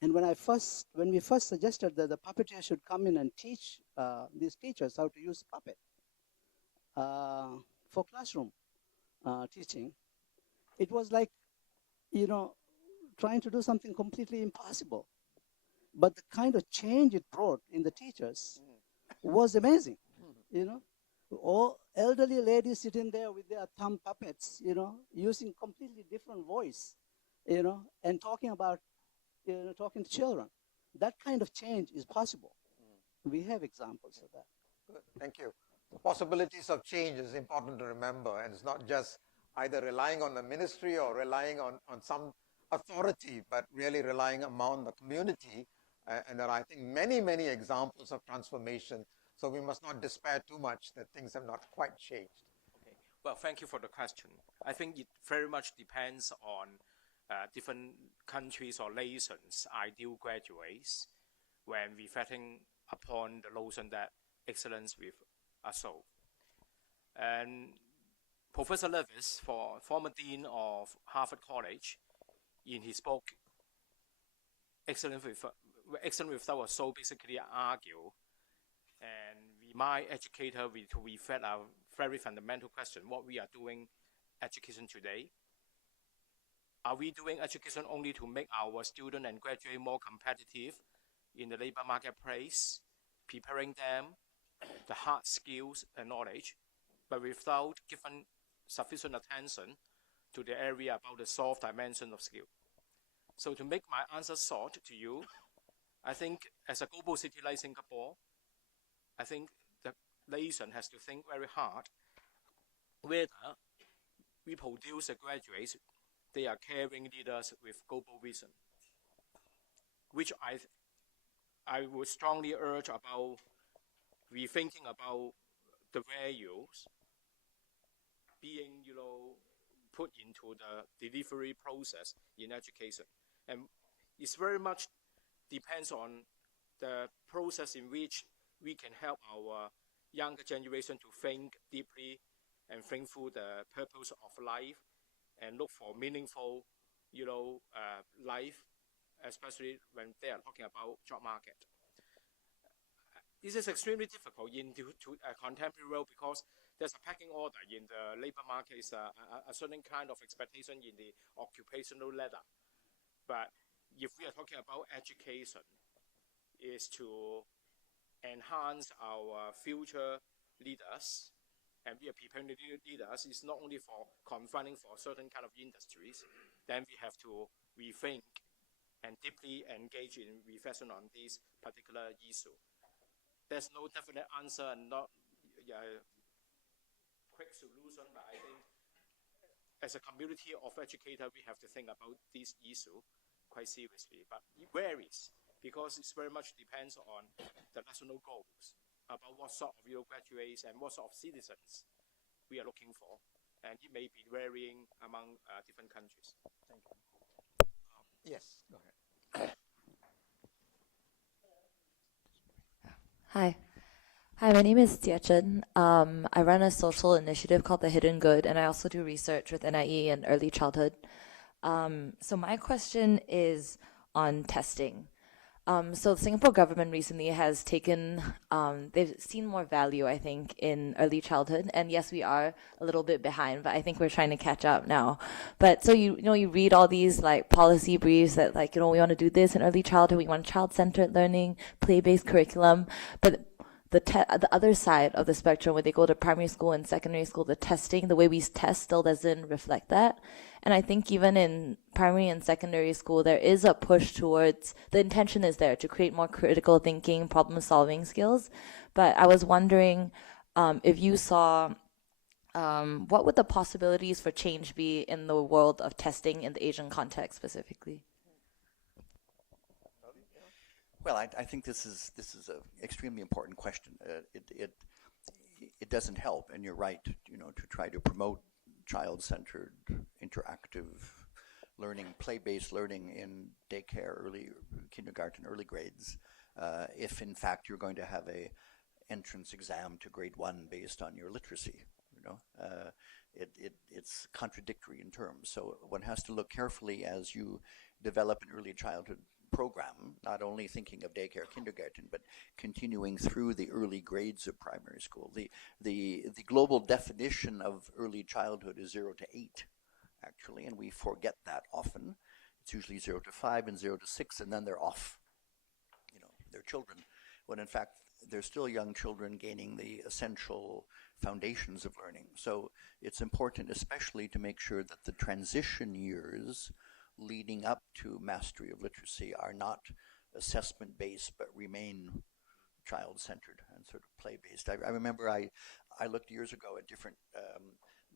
And when we first suggested that the puppeteer should come in and teach these teachers how to use puppet for classroom teaching, it was like, trying to do something completely impossible. But the kind of change it brought in the teachers was amazing, All elderly ladies sitting there with their thumb puppets, using completely different voice, and talking to children. That kind of change is possible. We have examples of that. Good, thank you. The possibilities of change is important to remember, and it's not just either relying on the ministry or relying on some authority, but really relying on the community. And there are, I think, many, many examples of transformation. So we must not despair too much that things have not quite changed. Okay. Well, thank you for the question. I think it very much depends on different countries or nations' ideal graduates when reflecting upon the notion that excellence with a soul. And Professor Levis, former Dean of Harvard College, in his book, Excellence Without a Soul, basically argue and remind educators to reflect a very fundamental question: what we are doing education today. Are we doing education only to make our students and graduates more competitive in the labor marketplace, preparing them the hard skills and knowledge, but without giving sufficient attention to the area about the soft dimension of skill? So to make my answer short to you, I think as a global city like Singapore, I think the nation has to think very hard whether we produce the graduates, they are caring leaders with global vision, which I would strongly urge about rethinking about the values being, put into the delivery process in education. And it's very much depends on the process in which we can help our younger generation to think deeply and think through the purpose of life and look for meaningful, life, especially when they are talking about job market. This is extremely difficult in a contemporary world because there's a pecking order in the labor market. Is a certain kind of expectation in the occupational ladder. But if we are talking about education, is to enhance our future leaders, and we are preparing the leaders. It's not only for confining for certain kind of industries. Then we have to rethink and deeply engage in reflection on this particular issue. There's no definite answer and not quick solution, but I think as a community of educators, we have to think about this issue quite seriously. But it varies because it very much depends on the national goals about what sort of graduates and what sort of citizens we are looking for. And it may be varying among different countries. Thank you. Yes, go ahead. Hi. Hi, my name is Jia Chen. I run a social initiative called The Hidden Good, and I also do research with NIE and early childhood. So my question is on testing. So the Singapore government recently has taken, they've seen more value, I think, in early childhood. And yes, we are a little bit behind, but I think we're trying to catch up now. But so, you read all these like policy briefs that like, we want to do this in early childhood. We want child-centered learning, play-based curriculum. But the other side of the spectrum, when they go to primary school and secondary school, the testing, the way we test still doesn't reflect that. And I think even in primary and secondary school, there is a push towards, the intention is there to create more critical thinking, problem-solving skills. But I was wondering if you saw, what would the possibilities for change be in the world of testing in the Asian context specifically? Well, I think this is an extremely important question. It doesn't help, and you're right, to try to promote child-centered, interactive learning, play-based learning in daycare, early kindergarten, early grades, if in fact you're going to have a entrance exam to grade 1 based on your literacy. It's contradictory in terms. So one has to look carefully as you develop an early childhood program, not only thinking of daycare, kindergarten, but continuing through the early grades of primary school. The global definition of early childhood is 0 to 8, actually, and we forget that often. It's usually 0 to 5 and 0 to 6, and then they're off. They're children, when in fact they're still young children gaining the essential foundations of learning. So it's important especially to make sure that the transition years leading up to mastery of literacy are not assessment-based but remain child-centered and sort of play-based. I remember I looked years ago at different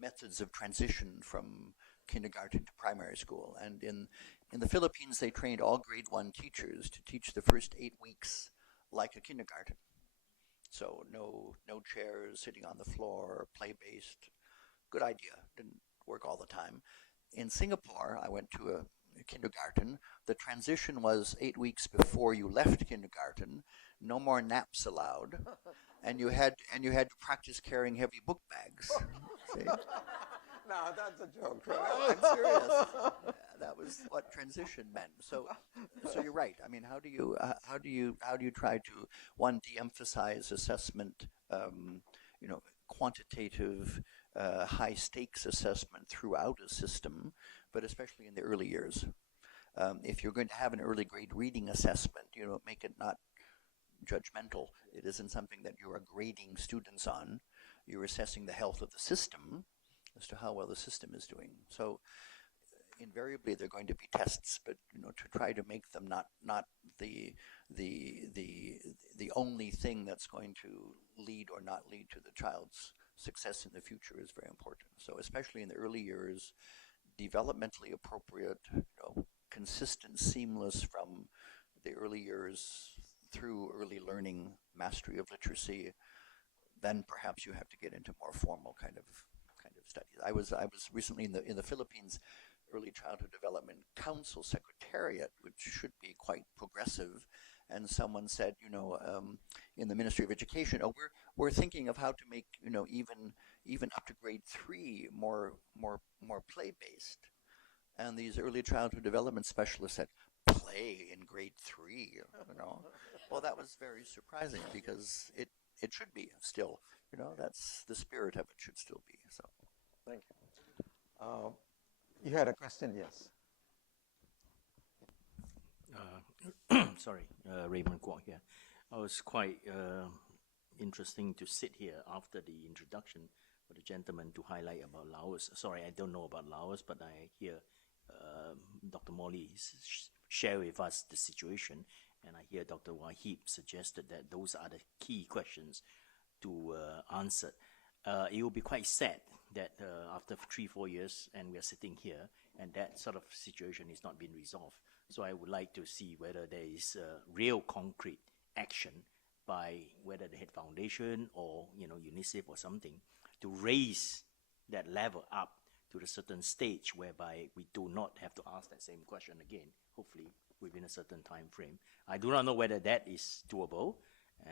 methods of transition from kindergarten to primary school, and in the Philippines they trained all grade 1 teachers to teach the first 8 weeks like a kindergarten. So no chairs, sitting on the floor, play-based. Good idea. Didn't work all the time. In Singapore, I went to a kindergarten. The transition was 8 weeks before you left kindergarten. No more naps allowed, and you had to practice carrying heavy book bags. See? No, that's a joke, right? No, I'm serious. That was what transition meant. So you're right. I mean, how do you try to, one, de-emphasize assessment, quantitative, high stakes assessment throughout a system, but especially in the early years. If you're going to have an early grade reading assessment, make it not judgmental. It isn't something that you are grading students on. You're assessing the health of the system as to how well the system is doing. So invariably there are going to be tests, but to try to make them not the only thing that's going to lead or not lead to the child's success in the future is very important. So especially in the early years, developmentally appropriate, consistent, seamless from the early years through early learning, mastery of literacy. Then perhaps you have to get into more formal kind of studies. I was recently in the Philippines Early Childhood Development Council Secretariat, which should be quite progressive. And someone said, in the Ministry of Education, we're thinking of how to make, even up to grade 3 more play-based. And these early childhood development specialists said, play in grade 3, Well, that was very surprising because it should be still, that's the spirit of it should still be. So, thank you. You had a question, yes. Sorry, Raymond Kuan here. I was quite interesting to sit here after the introduction for the gentleman to highlight about Laos. Sorry, I don't know about Laos, but I hear Dr. Molly share with us the situation, and I hear Dr. Waheed suggested that those are the key questions to answer. It will be quite sad that after 3-4 years and we are sitting here and that sort of situation is not being resolved. So I would like to see whether there is real concrete action by whether the HKIEd Foundation or UNICEF or something to raise that level up to a certain stage whereby we do not have to ask that same question again, hopefully within a certain time frame. I do not know whether that is doable,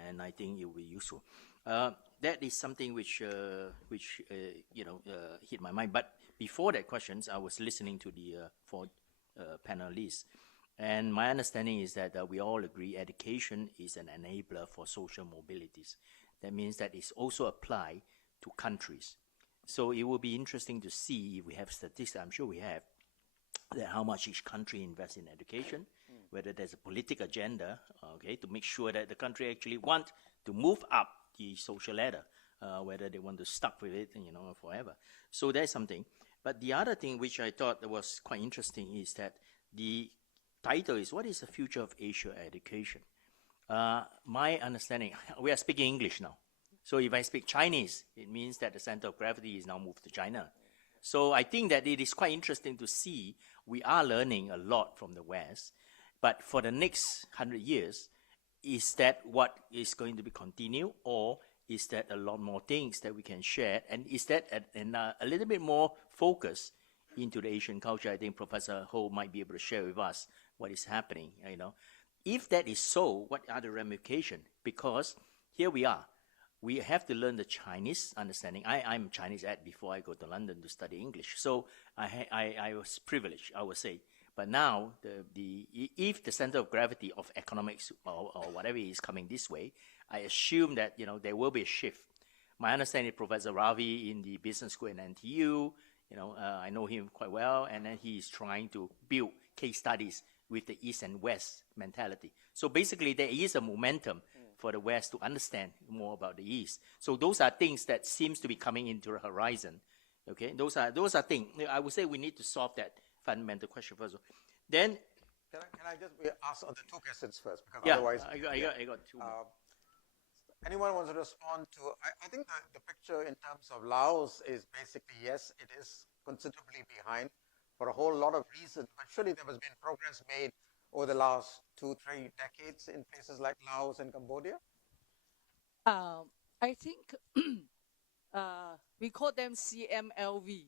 and I think it will be useful. That is something which hit my mind. But before that questions, I was listening to the 4 panelists, and my understanding is that we all agree education is an enabler for social mobilities. That means that it's also applied to countries. So it will be interesting to see if we have statistics, I'm sure we have, that how much each country invests in education, whether there's a political agenda, to make sure that the country actually want to move up the social ladder, whether they want to stuck with it, forever. So that's something. But the other thing which I thought was quite interesting is that the title is, what is the future of Asia education? My understanding, we are speaking English now. So if I speak Chinese, it means that the center of gravity is now moved to China. So I think that it is quite interesting to see we are learning a lot from the West, but for the next 100 years, is that what is going to be continued, or is that a lot more things that we can share? And is that a little bit more focus into the Asian culture? I think Professor Ho might be able to share with us what is happening. If that is so, what are the ramifications? Because here we are. We have to learn the Chinese understanding. I'm Chinese ed before I go to London to study English. So I was privileged, I would say. But now, if the center of gravity of economics or whatever is coming this way, I assume that there will be a shift. My understanding is Professor Ravi in the business school in NTU, I know him quite well, and then he is trying to build case studies with the East and West mentality. So basically, there is a momentum for the West to understand more about the East. So those are things that seems to be coming into the horizon. Okay, those are things. I would say we need to solve that fundamental question first. Then, can I just ask on the 2 questions first? Because yeah, otherwise, I got 2. Anyone wants to respond to? I think the picture in terms of Laos is basically, yes, it is considerably behind for a whole lot of reasons. But surely there has been progress made over the last 2-3 decades in places like Laos and Cambodia? I think we call them CMLV,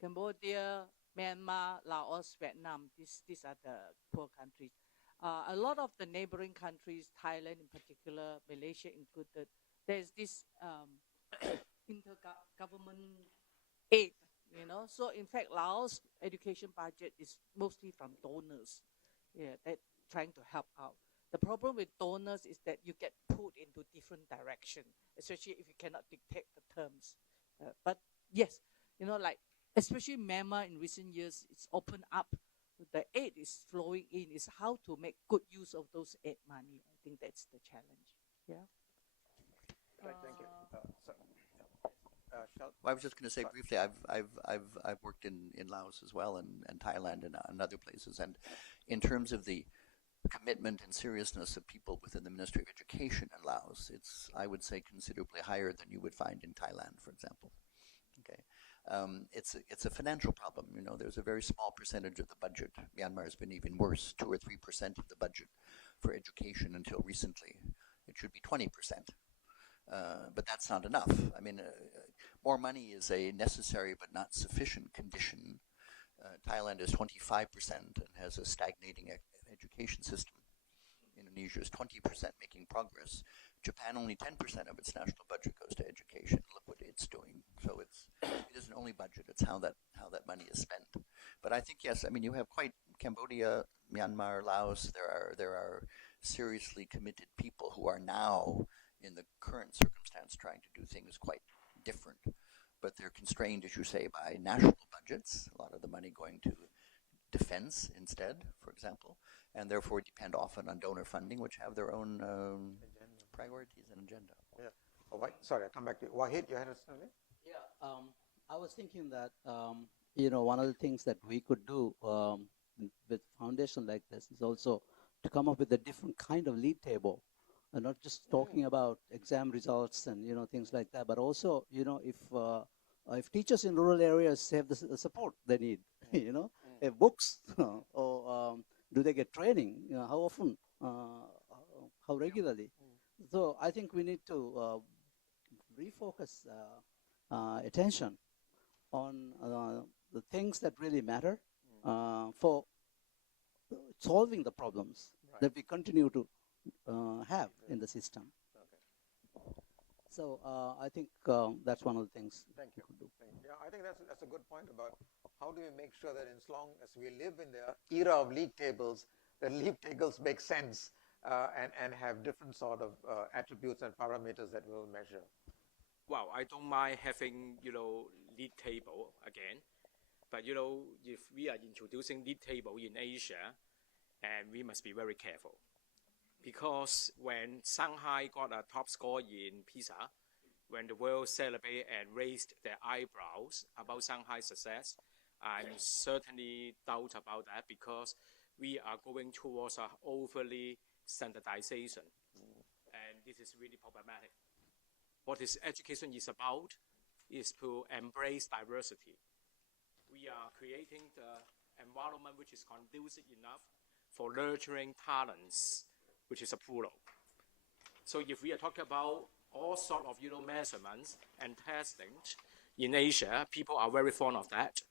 Cambodia, Myanmar, Laos, Vietnam. These are the poor countries. A lot of the neighboring countries, Thailand in particular, Malaysia included, there's this intergovernment aid, So in fact, Laos education budget is mostly from donors, that trying to help out. The problem with donors is that you get pulled into different directions, especially if you cannot dictate the terms. But yes, especially Myanmar in recent years, it's opened up. The aid is flowing in. Is how to make good use of those aid money. I think that's the challenge. Yeah. Right, thank you. Well, I was just going to say briefly, I've worked in Laos as well, and Thailand and other places, and in terms of the commitment and seriousness of people within the Ministry of Education in Laos, it's, I would say, considerably higher than you would find in Thailand, for example. Okay, it's a financial problem. There's a very small percentage of the budget. Myanmar has been even worse, 2 or 3% of the budget for education until recently. It should be 20%. But that's not enough. I mean, more money is a necessary but not sufficient condition Thailand is 25% and has a stagnating education system. Indonesia is 20% making progress. Japan, only 10% of its national budget goes to education. Look what it's doing. So it isn't only budget, it's how that money is spent. But I think, yes, I mean, you have quite Cambodia, Myanmar, Laos, there are seriously committed people who are now, in the current circumstance, trying to do things quite different. But they're constrained, as you say, by national budgets, a lot of the money going to defense instead, for example, and therefore depend often on donor funding, which have their own priorities and agenda. Yeah. Oh, sorry, I'll come back to you. Waheed, you had something? Yeah, I was thinking that, you know, one of the things that we could do with foundation like this is also to come up with a different kind of lead table, and not just talking about exam results and, you know, things like that, but also, you know, if teachers in rural areas have the support they need, you know, have books, or do they get training, you know, how often, how regularly. So I think we need to refocus attention on the things that really matter for solving the problems that we continue to have in the system. So I think that's one of the things. Thank you. Yeah, I think that's a good point about how do we make sure that as long as we live in the era of league tables, the league tables make sense and have different sort of attributes and parameters that we'll measure. Well, I don't mind having, lead table again, but, if we are introducing lead table in Asia, and we must be very careful. Because when Shanghai got a top score in PISA, when the world celebrated and raised their eyebrows about Shanghai's success, I'm certainly doubt about that because we are going towards an overly standardization. And this is really problematic. What this education is about is to embrace diversity. We are creating the environment which is conducive enough for nurturing talents, which is a plural. So if we are talking about all sort of measurements and testing in Asia, people are very fond of that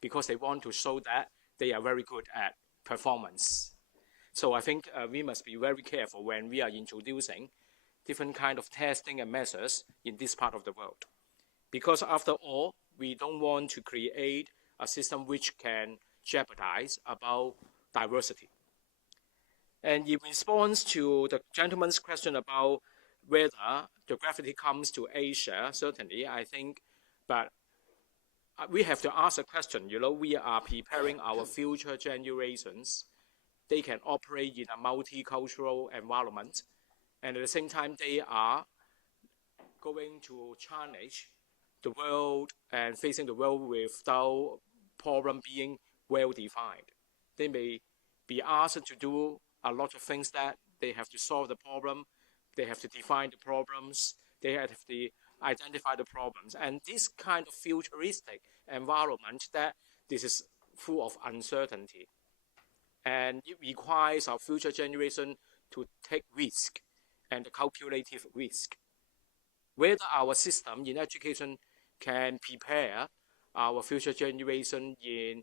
because they want to show that they are very good at performance. So I think we must be very careful when we are introducing different kind of testing and measures in this part of the world. Because after all, we don't want to create a system which can jeopardize about diversity. And in response to the gentleman's question about whether geography comes to Asia, certainly, I think, but we have to ask a question. We are preparing our future generations. They can operate in a multicultural environment, and at the same time, they are going to challenge the world and facing the world without problem being well-defined. They may be asked to do a lot of things that they have to solve the problem, they have to define the problems, they have to identify the problems. And this kind of futuristic environment, that this is full of uncertainty. And it requires our future generation to take risk and calculative risk. Whether our system in education can prepare our future generation in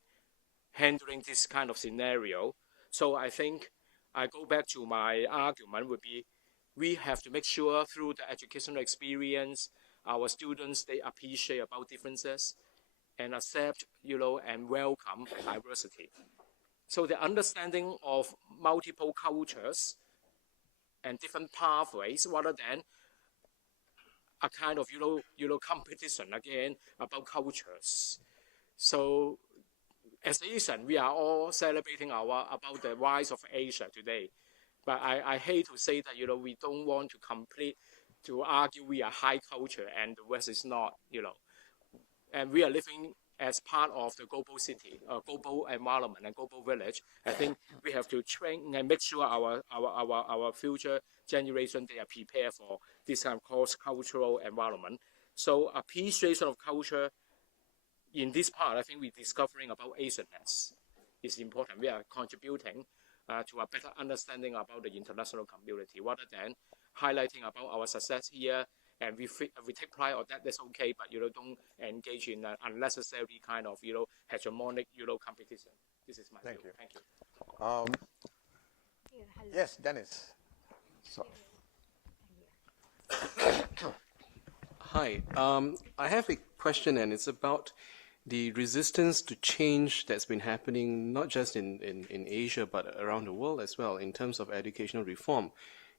handling this kind of scenario. So I think I go back to my argument would be, we have to make sure through the educational experience, our students, they appreciate about differences and accept, and welcome diversity. So the understanding of multiple cultures and different pathways rather than a kind of, competition again about cultures. So as Asian, we are all celebrating about the rise of Asia today. But I hate to say that, we don't want to argue we are high culture and the West is not, And we are living as part of the global city, global environment and global village. I think we have to train and make sure our future generation, they are prepared for this kind of cross-cultural environment. So appreciation of culture in this part, I think we're discovering about Asianness is important. We are contributing to a better understanding about the international community rather than highlighting about our success here and we take pride on that. That's okay, but don't engage in an unnecessary kind of hegemonic competition. This is my view. Thank you. Yes, Dennis. So. Hi, I have a question, and it's about the resistance to change that's been happening not just in Asia but around the world as well in terms of educational reform.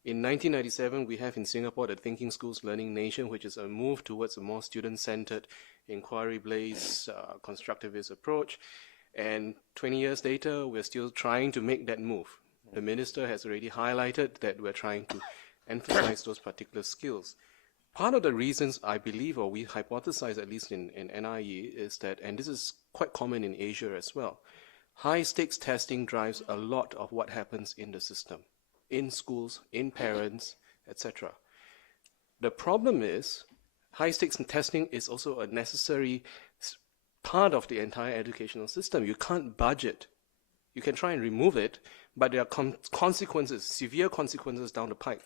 In 1997, we have in Singapore the Thinking Schools Learning Nation, which is a move towards a more student-centered, inquiry-based, constructivist approach. And 20 years later, we're still trying to make that move. The minister has already highlighted that we're trying to emphasize those particular skills. Part of the reasons I believe, or we hypothesize at least in NIE, is that, and this is quite common in Asia as well, high-stakes testing drives a lot of what happens in the system, in schools, in parents, etc. The problem is, high-stakes testing is also a necessary part of the entire educational system. You can't budget. You can try and remove it, but there are consequences, severe consequences down the pipe.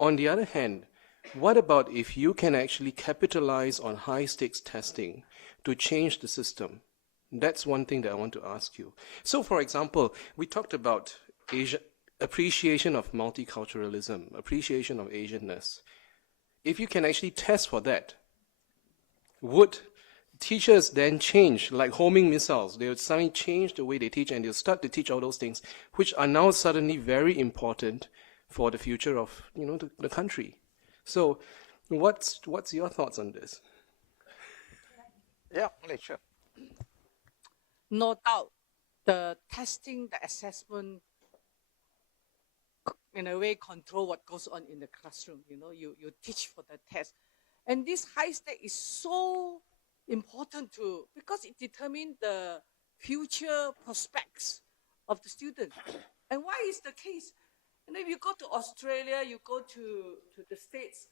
On the other hand, what about if you can actually capitalize on high-stakes testing to change the system? That's one thing that I want to ask you. So, for example, we talked about appreciation of multiculturalism, appreciation of Asianness. If you can actually test for that, would teachers then change, like homing missiles? They would suddenly change the way they teach, and they'll start to teach all those things, which are now suddenly very important for the future of the country. So, what's your thoughts on this? Yeah, sure. No doubt, the testing, the assessment, in a way, control what goes on in the classroom. You teach for the test, and this high stake is so important because it determines the future prospects of the student. And why is the case? If you go to Australia, you go to the States,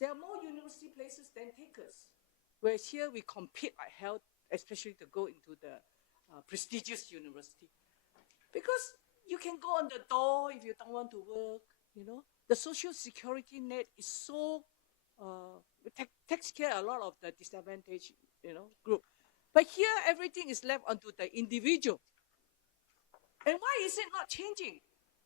there are more university places than takers. Whereas here we compete like hell, especially to go into the prestigious university. Because you can go on the door if you don't want to work, The social security net is so, takes care a lot of the disadvantaged, group. But here everything is left onto the individual. And why is it not changing?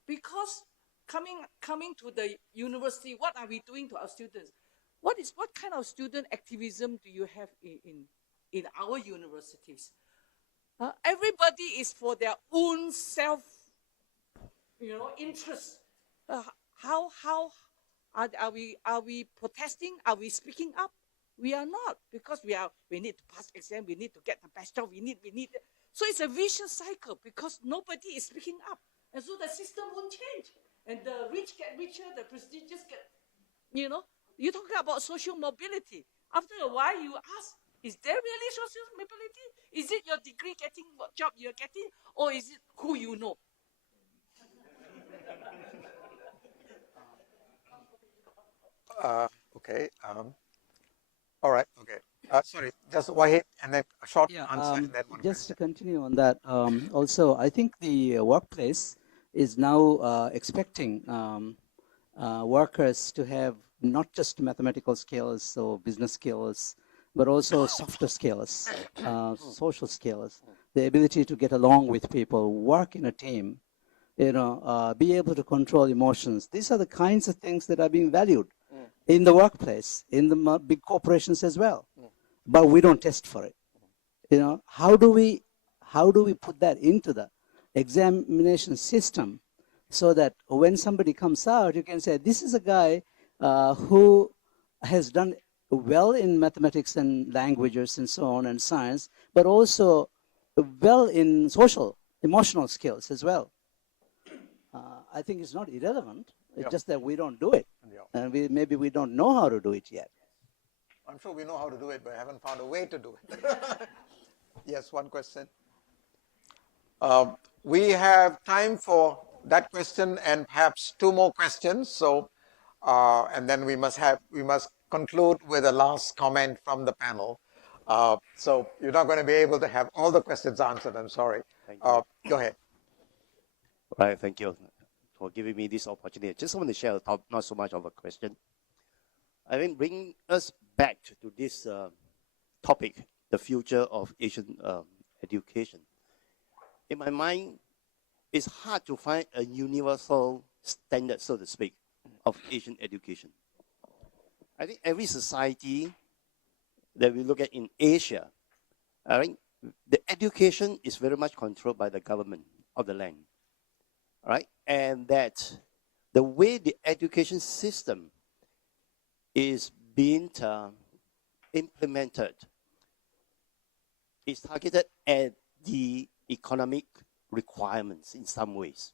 Because coming to the university, what are we doing to our students? What kind of student activism do you have in our universities? Everybody is for their own self, interest. How are we protesting? Are we speaking up? We are not, because we need to pass exam, we need to get the best job, we need. So it's a vicious cycle because nobody is speaking up. And so the system won't change. And the rich get richer, the prestigious get, you're talking about social mobility. After a while, you ask, is there really social mobility? Is it your degree getting what job you're getting? Or is it who you know? Okay. All right. Okay. Sorry, just Waheed, and then a short answer, and then one just question. to continue on that, also, I think the workplace is now expecting workers to have not just mathematical skills or business skills, but also softer skills, social skills, the ability to get along with people, work in a team, be able to control emotions. These are the kinds of things that are being valued in the workplace, in the big corporations as well. But we don't test for it. How do we put that into the examination system so that when somebody comes out, you can say, this is a guy who has done well in mathematics and languages and so on and science, but also well in social, emotional skills as well. I think it's not irrelevant. It's just that we don't do it. And maybe we don't know how to do it yet. I'm sure we know how to do it, but I haven't found a way to do it. Yes, one question. We have time for that question and perhaps two more questions. So, and then we must conclude with a last comment from the panel. So you're not going to be able to have all the questions answered. I'm sorry. Go ahead. Right. Thank you. for giving me this opportunity. I just want to share a thought, not so much of a question. I think bring us back to this topic, the future of Asian education. In my mind, it's hard to find a universal standard, so to speak, of Asian education. I think every society that we look at in Asia, I think the education is very much controlled by the government of the land, right? And that the way the education system is being implemented is targeted at the economic requirements in some ways.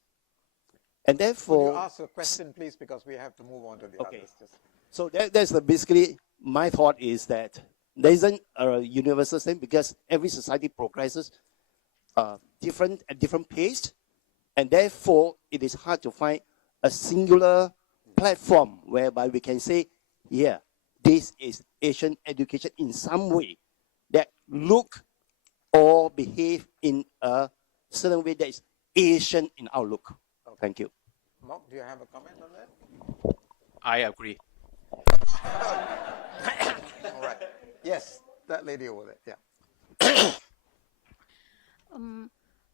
And therefore... Could you ask a question, please, because we have to move on to the others. So that's basically my thought is that there isn't a universal thing because every society progresses at different pace, and therefore it is hard to find a singular platform whereby we can say, yeah, this is Asian education in some way that look or behave in a certain way that is Asian in outlook. Okay. Thank you. Mok, do you have a comment on that? I agree. All right. Yes, that lady over there. Yeah.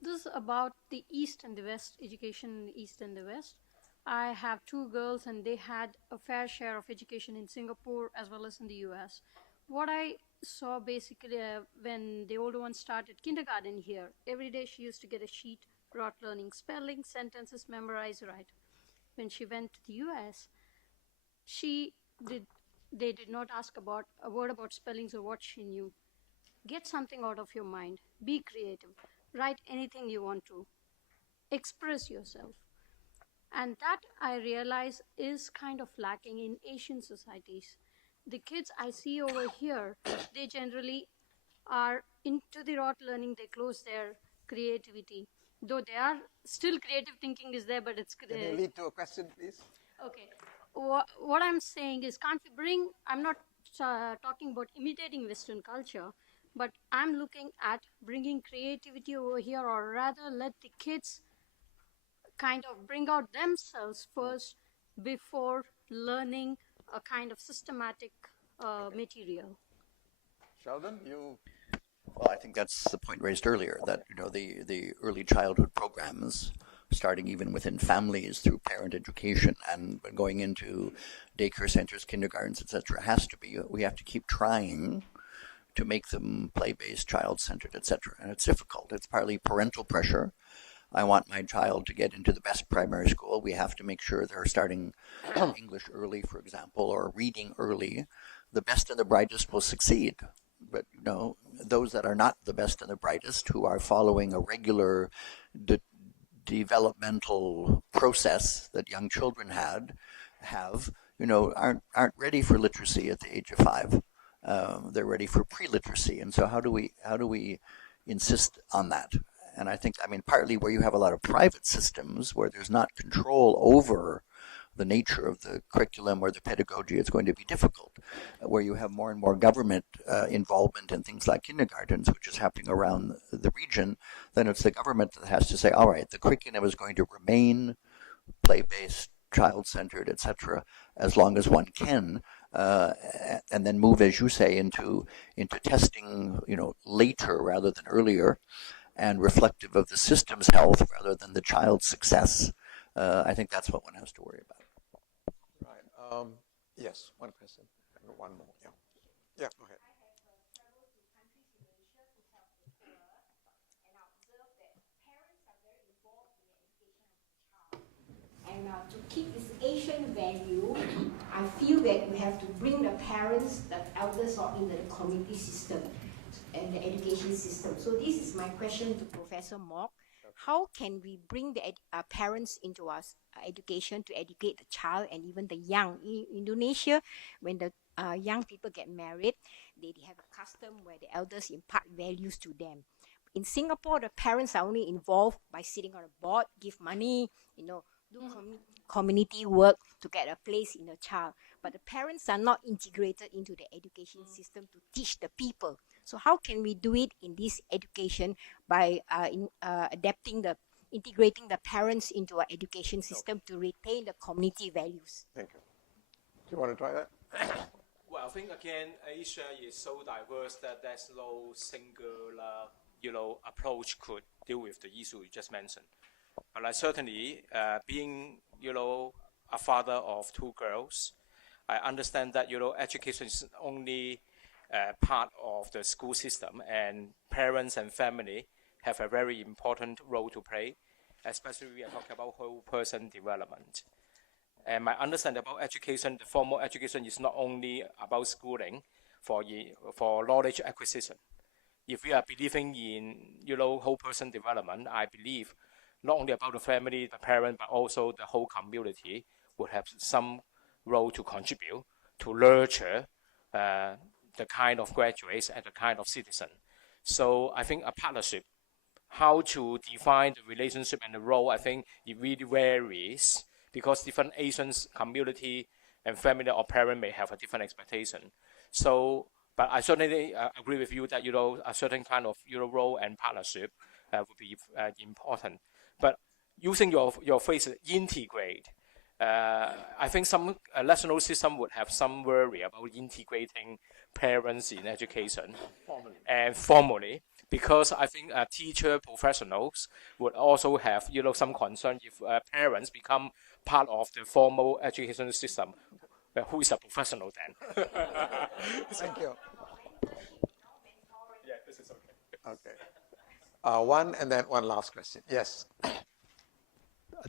This is about the East and the West, education in the East and the West. I have two girls and they had a fair share of education in Singapore as well as in the US. What I saw basically when the older one started kindergarten here, every day she used to get a sheet, rote learning, spelling, sentences, memorize, write. When she went to the US, they did not ask about a word about spellings or what she knew. Get something out of your mind. Be creative. Write anything you want to. Express yourself. And that I realize is kind of lacking in Asian societies. The kids I see over here, they generally are into the rote learning. They close their creativity. Though they are still creative thinking is there, but it's... Can you lead to a question, please? Okay. What I'm saying is, can't we bring, I'm not talking about imitating Western culture, but I'm looking at bringing creativity over here, or rather let the kids kind of bring out themselves first before learning a kind of systematic material. Sheldon, you... Well, I think that's the point raised earlier, that the early childhood programs, starting even within families through parent education and going into daycare centers, kindergartens, etc., we have to keep trying to make them play-based, child-centered, etc. And it's difficult. It's partly parental pressure. I want my child to get into the best primary school. We have to make sure they're starting English early, for example, or reading early. The best and the brightest will succeed. But those that are not the best and the brightest, who are following a regular developmental process that young children have, aren't ready for literacy at the age of 5. They're ready for pre-literacy, and so how do we insist on that? And I think, partly where you have a lot of private systems where there's not control over the nature of the curriculum or the pedagogy, it's going to be difficult. Where you have more and more government involvement in things like kindergartens, which is happening around the region, then it's the government that has to say, all right, the curriculum is going to remain play-based, child-centered, etc., as long as one can, and then move, as you say, into testing, later rather than earlier, and reflective of the system's health rather than the child's success. I think that's what one has to worry about. Right. Yes, one question. One more. Yeah. Yeah, go ahead. And to keep this Asian value, I feel that we have to bring the parents, the elders, or in the community system and the education system. So this is my question to Professor Mok. How can we bring the parents into our education to educate the child and even the young? In Indonesia, when the young people get married, they have a custom where the elders impart values to them. In Singapore, the parents are only involved by sitting on a board, give money, do community work to get a place in a child. But the parents are not integrated into the education system to teach the people. So how can we do it in this education by adapting the integrating the parents into our education system to retain the community values. Thank you. Do you want to try that? Well, I think again, Asia is so diverse that there's no singular, approach could deal with the issue you just mentioned. But I certainly, being, a father of 2 girls, I understand that, education is only part of the school system, and parents and family have a very important role to play, especially we are talking about whole person development. And my understanding about education, the formal education is not only about schooling for knowledge acquisition. If we are believing in, whole person development, I believe not only about the family, the parent, but also the whole community would have some role to contribute to nurture the kind of graduates and the kind of citizen. So I think a partnership, how to define the relationship and the role, I think it really varies because different Asian community and family or parent may have a different expectation. So, but I certainly agree with you that, a certain kind of role and partnership would be important. But using your phrase, integrate, I think some national system would have some worry about integrating parents in education and formally, because I think teacher professionals would also have some concern if parents become part of the formal education system. Who is a professional then? Thank you. Yeah, this is okay. Okay. One and then one last question. Yes.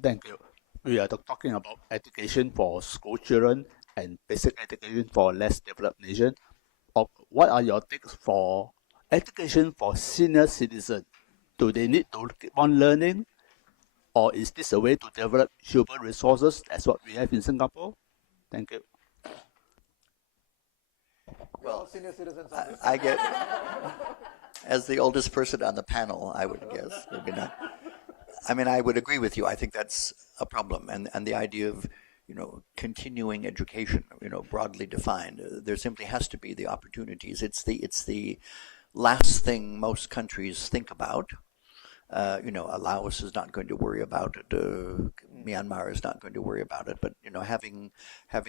Thank you. We are talking about education for school children and basic education for less developed nations. What are your takes for education for senior citizens? Do they need to keep on learning? Or is this a way to develop human resources as what we have in Singapore? Thank you. Well, senior citizens. I get, as the oldest person on the panel, I would guess, maybe not. I mean, I would agree with you. I think that's a problem. And the idea of, continuing education, broadly defined, there simply has to be the opportunities. It's the last thing most countries think about. Laos is not going to worry about it. Myanmar is not going to worry about it. But having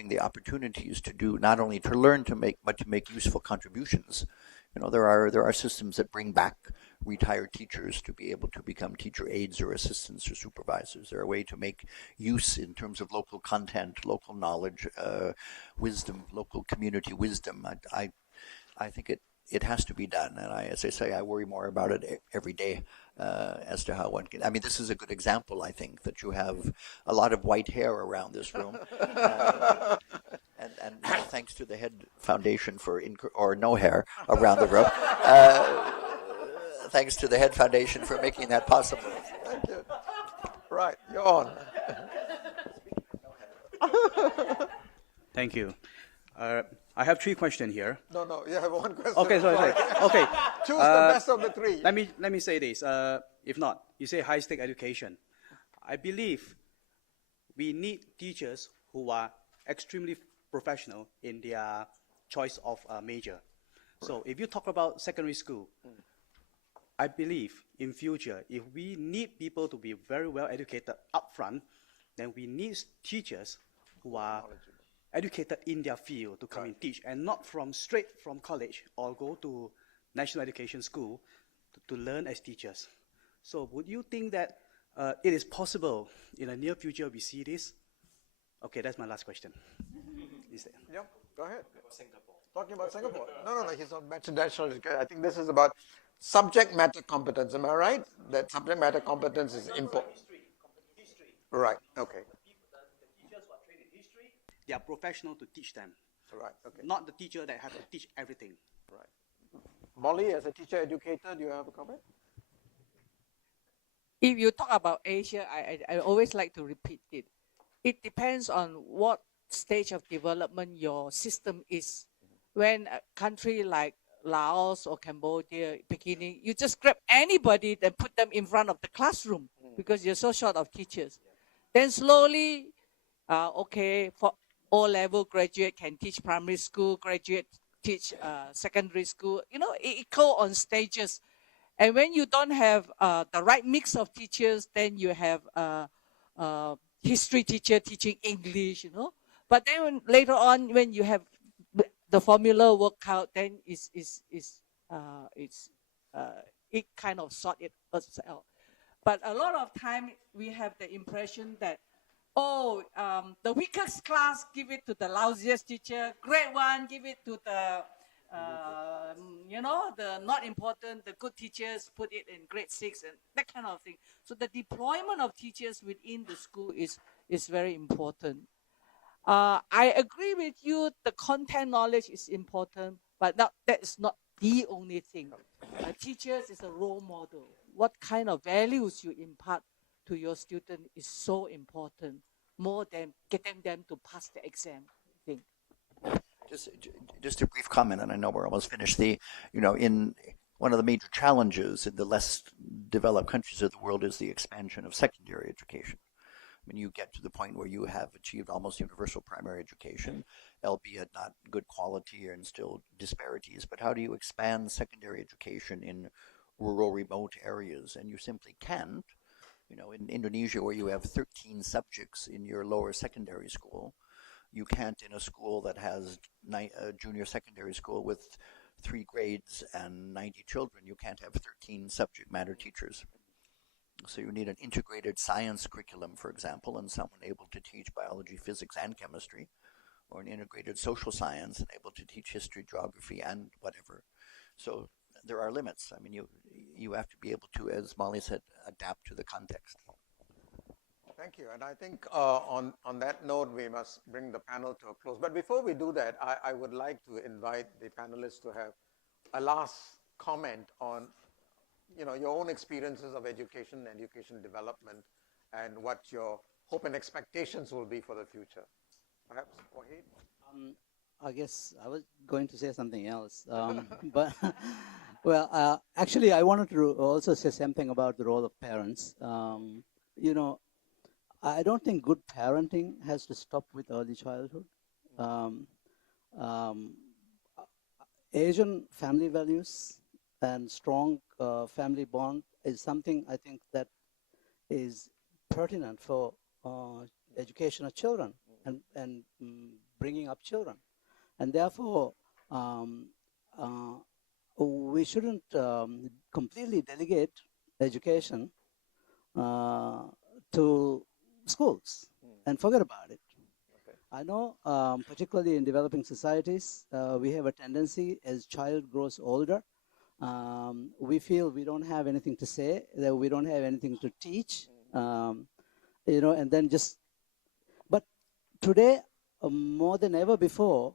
the opportunities to do, not only to learn to make, but to make useful contributions. There are systems that bring back retired teachers to be able to become teacher aides or assistants or supervisors. They're a way to make use in terms of local content, local knowledge, wisdom, local community wisdom. I think it has to be done. And as I say, I worry more about it every day as to how one can. I mean, this is a good example, I think, that you have a lot of white hair around this room. And thanks to the Head Foundation for, or no hair around the room. Thanks to the Head Foundation for making that possible. Thank you. Right, you're on. Thank you. I have 3 questions here. No, you have 1 question. Okay, sorry. Okay. Choose the best of the 3. Let me say this. If not, you say high-stake education. I believe we need teachers who are extremely professional in their choice of major. So if you talk about secondary school, I believe in future, if we need people to be very well educated upfront, then we need teachers who are educated in their field to come and teach, and not straight from college or go to national education school to learn as teachers. So would you think that it is possible in the near future we see this? Okay, that's my last question. Yeah, go ahead. Talking about Singapore. No, he's not mentioned national education. I think this is about subject matter competence. Am I right? That subject matter competence is important. History. Right, okay. The teachers who are trained in history, they are professional to teach them. Right, okay. Not the teacher that have to teach everything. Right. Molly, as a teacher educator, do you have a comment? If you talk about Asia, I always like to repeat it. It depends on what stage of development your system is. When a country like Laos or Cambodia beginning, you just grab anybody and put them in front of the classroom because you're so short of teachers. Then slowly, for O-level graduate can teach primary school, graduate teach secondary school. It go on stages. And when you don't have the right mix of teachers, then you have history teacher teaching English, you know. But then later on, when you have the formula work out, then it kind of sort it out. But a lot of time we have the impression that, oh, the weakest class, give it to the lousiest teacher. Grade 1, give it to the, the not important, the good teachers, put it in grade 6 and that kind of thing. So the deployment of teachers within the school is very important. I agree with you, the content knowledge is important, but that is not the only thing. Teachers is a role model. What kind of values you impart to your student is so important, more than getting them to pass the exam thing. Just a brief comment, and I know we're almost finished. In one of the major challenges in the less developed countries of the world is the expansion of secondary education. I mean, you get to the point where you have achieved almost universal primary education, albeit not good quality and still disparities. But how do you expand secondary education in rural, remote areas? And you simply can't. In Indonesia, where you have 13 subjects in your lower secondary school, you can't in a school that has a junior secondary school with 3 grades and 90 children. You can't have 13 subject matter teachers. So you need an integrated science curriculum, for example, and someone able to teach biology, physics, and chemistry, or an integrated social science and able to teach history, geography, and whatever. So there are limits. I mean, you have to be able to, as Molly said, adapt to the context. Thank you. And I think on that note, we must bring the panel to a close. But before we do that, I would like to invite the panelists to have a last comment on your own experiences of education development, and what your hope and expectations will be for the future. Perhaps, Waheed? I guess I was going to say something else. But, well, actually, I wanted to also say something about the role of parents. I don't think good parenting has to stop with early childhood. Asian family values and strong family bond is something I think that is pertinent for education of children and bringing up children. And therefore, we shouldn't completely delegate education to schools and forget about it. Okay. I know, particularly in developing societies, we have a tendency as child grows older, we feel we don't have anything to say, that we don't have anything to teach, and then just, but today, more than ever before,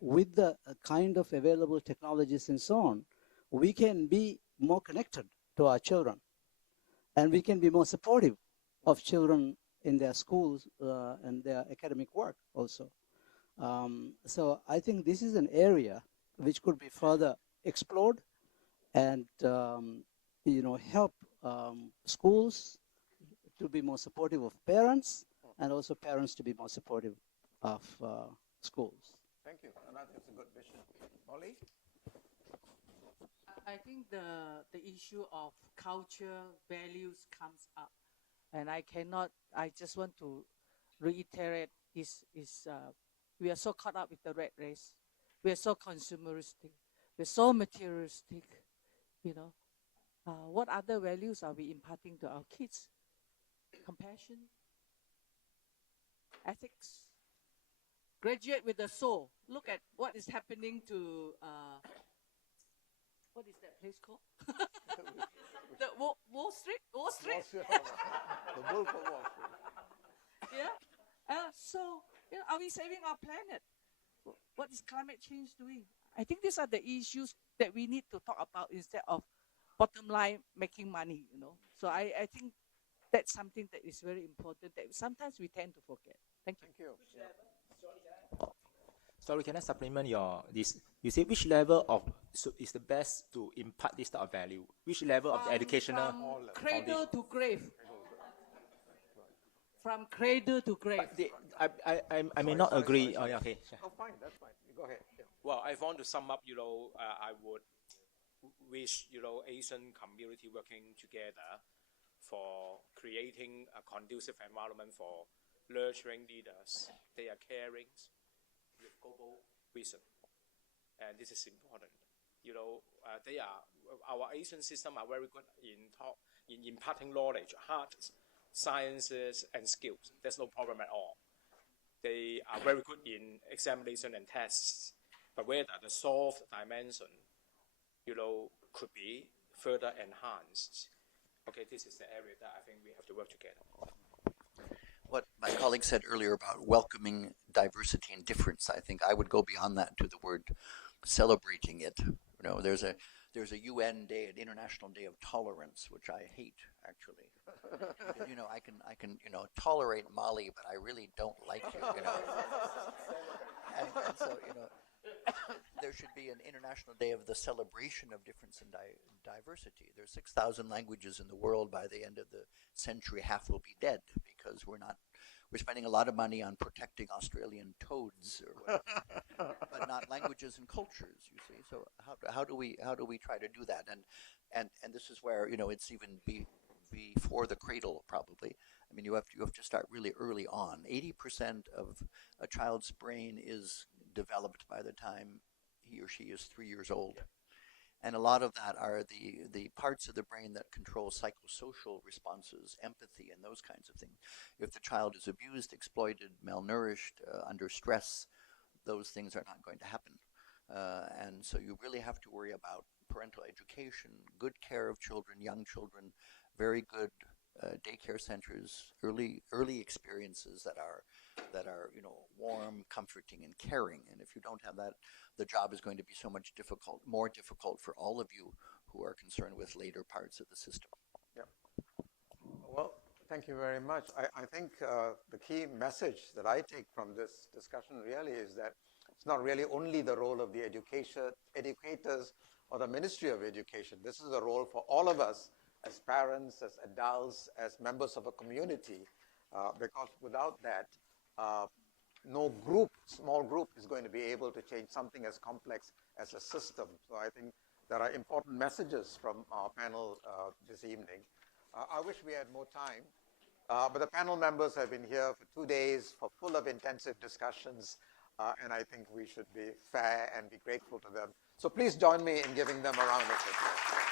with the kind of available technologies and so on, we can be more connected to our children, and we can be more supportive of children in their schools and their academic work also. So I think this is an area which could be further explored and help schools to be more supportive of parents, and also parents to be more supportive of schools. Thank you. And that's a good vision. Molly? I think the issue of culture, values comes up. And I just want to reiterate we are so caught up with the rat race. We are so consumeristic. We're so materialistic, What other values are we imparting to our kids? Compassion, ethics, graduate with a soul. Look at what is happening to, what is that place called? The Wall Street? Wall Street? The Wolf of Wall Street. Yeah. So, are we saving our planet? What is climate change doing? I think these are the issues that we need to talk about instead of bottom line making money, So I think that's something that is very important that sometimes we tend to forget. Thank you. Thank you. Sorry, can I supplement this? You say which level is the best to impart this type of value? Which level of the educational? From cradle to grave. From cradle to grave. I may not agree. Oh, yeah, okay. Oh, fine, that's fine. Go ahead. Yeah. Well, if I want to sum up, I would wish, Asian community working together for creating a conducive environment for nurturing leaders. They are caring with global vision, and this is important. Our Asian system are very good in imparting knowledge, hard sciences and skills. There's no problem at all. They are very good in examination and tests, but whether the soft dimension, could be further enhanced. Okay, this is the area that I think we have to work together. What my colleague said earlier about welcoming diversity and difference, I think I would go beyond that to the word celebrating it. There's a UN day, an International Day of Tolerance, which I hate actually. I can tolerate Mali, but I really don't like you. And so there should be an International Day of the celebration of difference and diversity. There's 6,000 languages in the world. By the end of the century, half will be dead because we're spending a lot of money on protecting Australian toads, but not languages and cultures. You see, so how do we try to do that? And this is where it's even before the cradle probably. I mean, you have to start really early on. 80% of a child's brain is developed by the time he or she is 3 years old. And a lot of that are the parts of the brain that control psychosocial responses, empathy, and those kinds of things. If the child is abused, exploited, malnourished, under stress, those things are not going to happen. And so you really have to worry about parental education, good care of children, young children, very good daycare centers, early experiences that are warm, comforting, and caring. And if you don't have that, the job is going to be so much more difficult for all of you who are concerned with later parts of the system. Yeah. Well, thank you very much. I think the key message that I take from this discussion really is that it's not really only the role of the educators or the Ministry of Education. This is a role for all of us as parents, as adults, as members of a community, because without that, no small group is going to be able to change something as complex as a system. So I think there are important messages from our panel this evening. I wish we had more time, but the panel members have been here for 2 days, full of intensive discussions, and I think we should be fair and be grateful to them. So please join me in giving them a round of applause.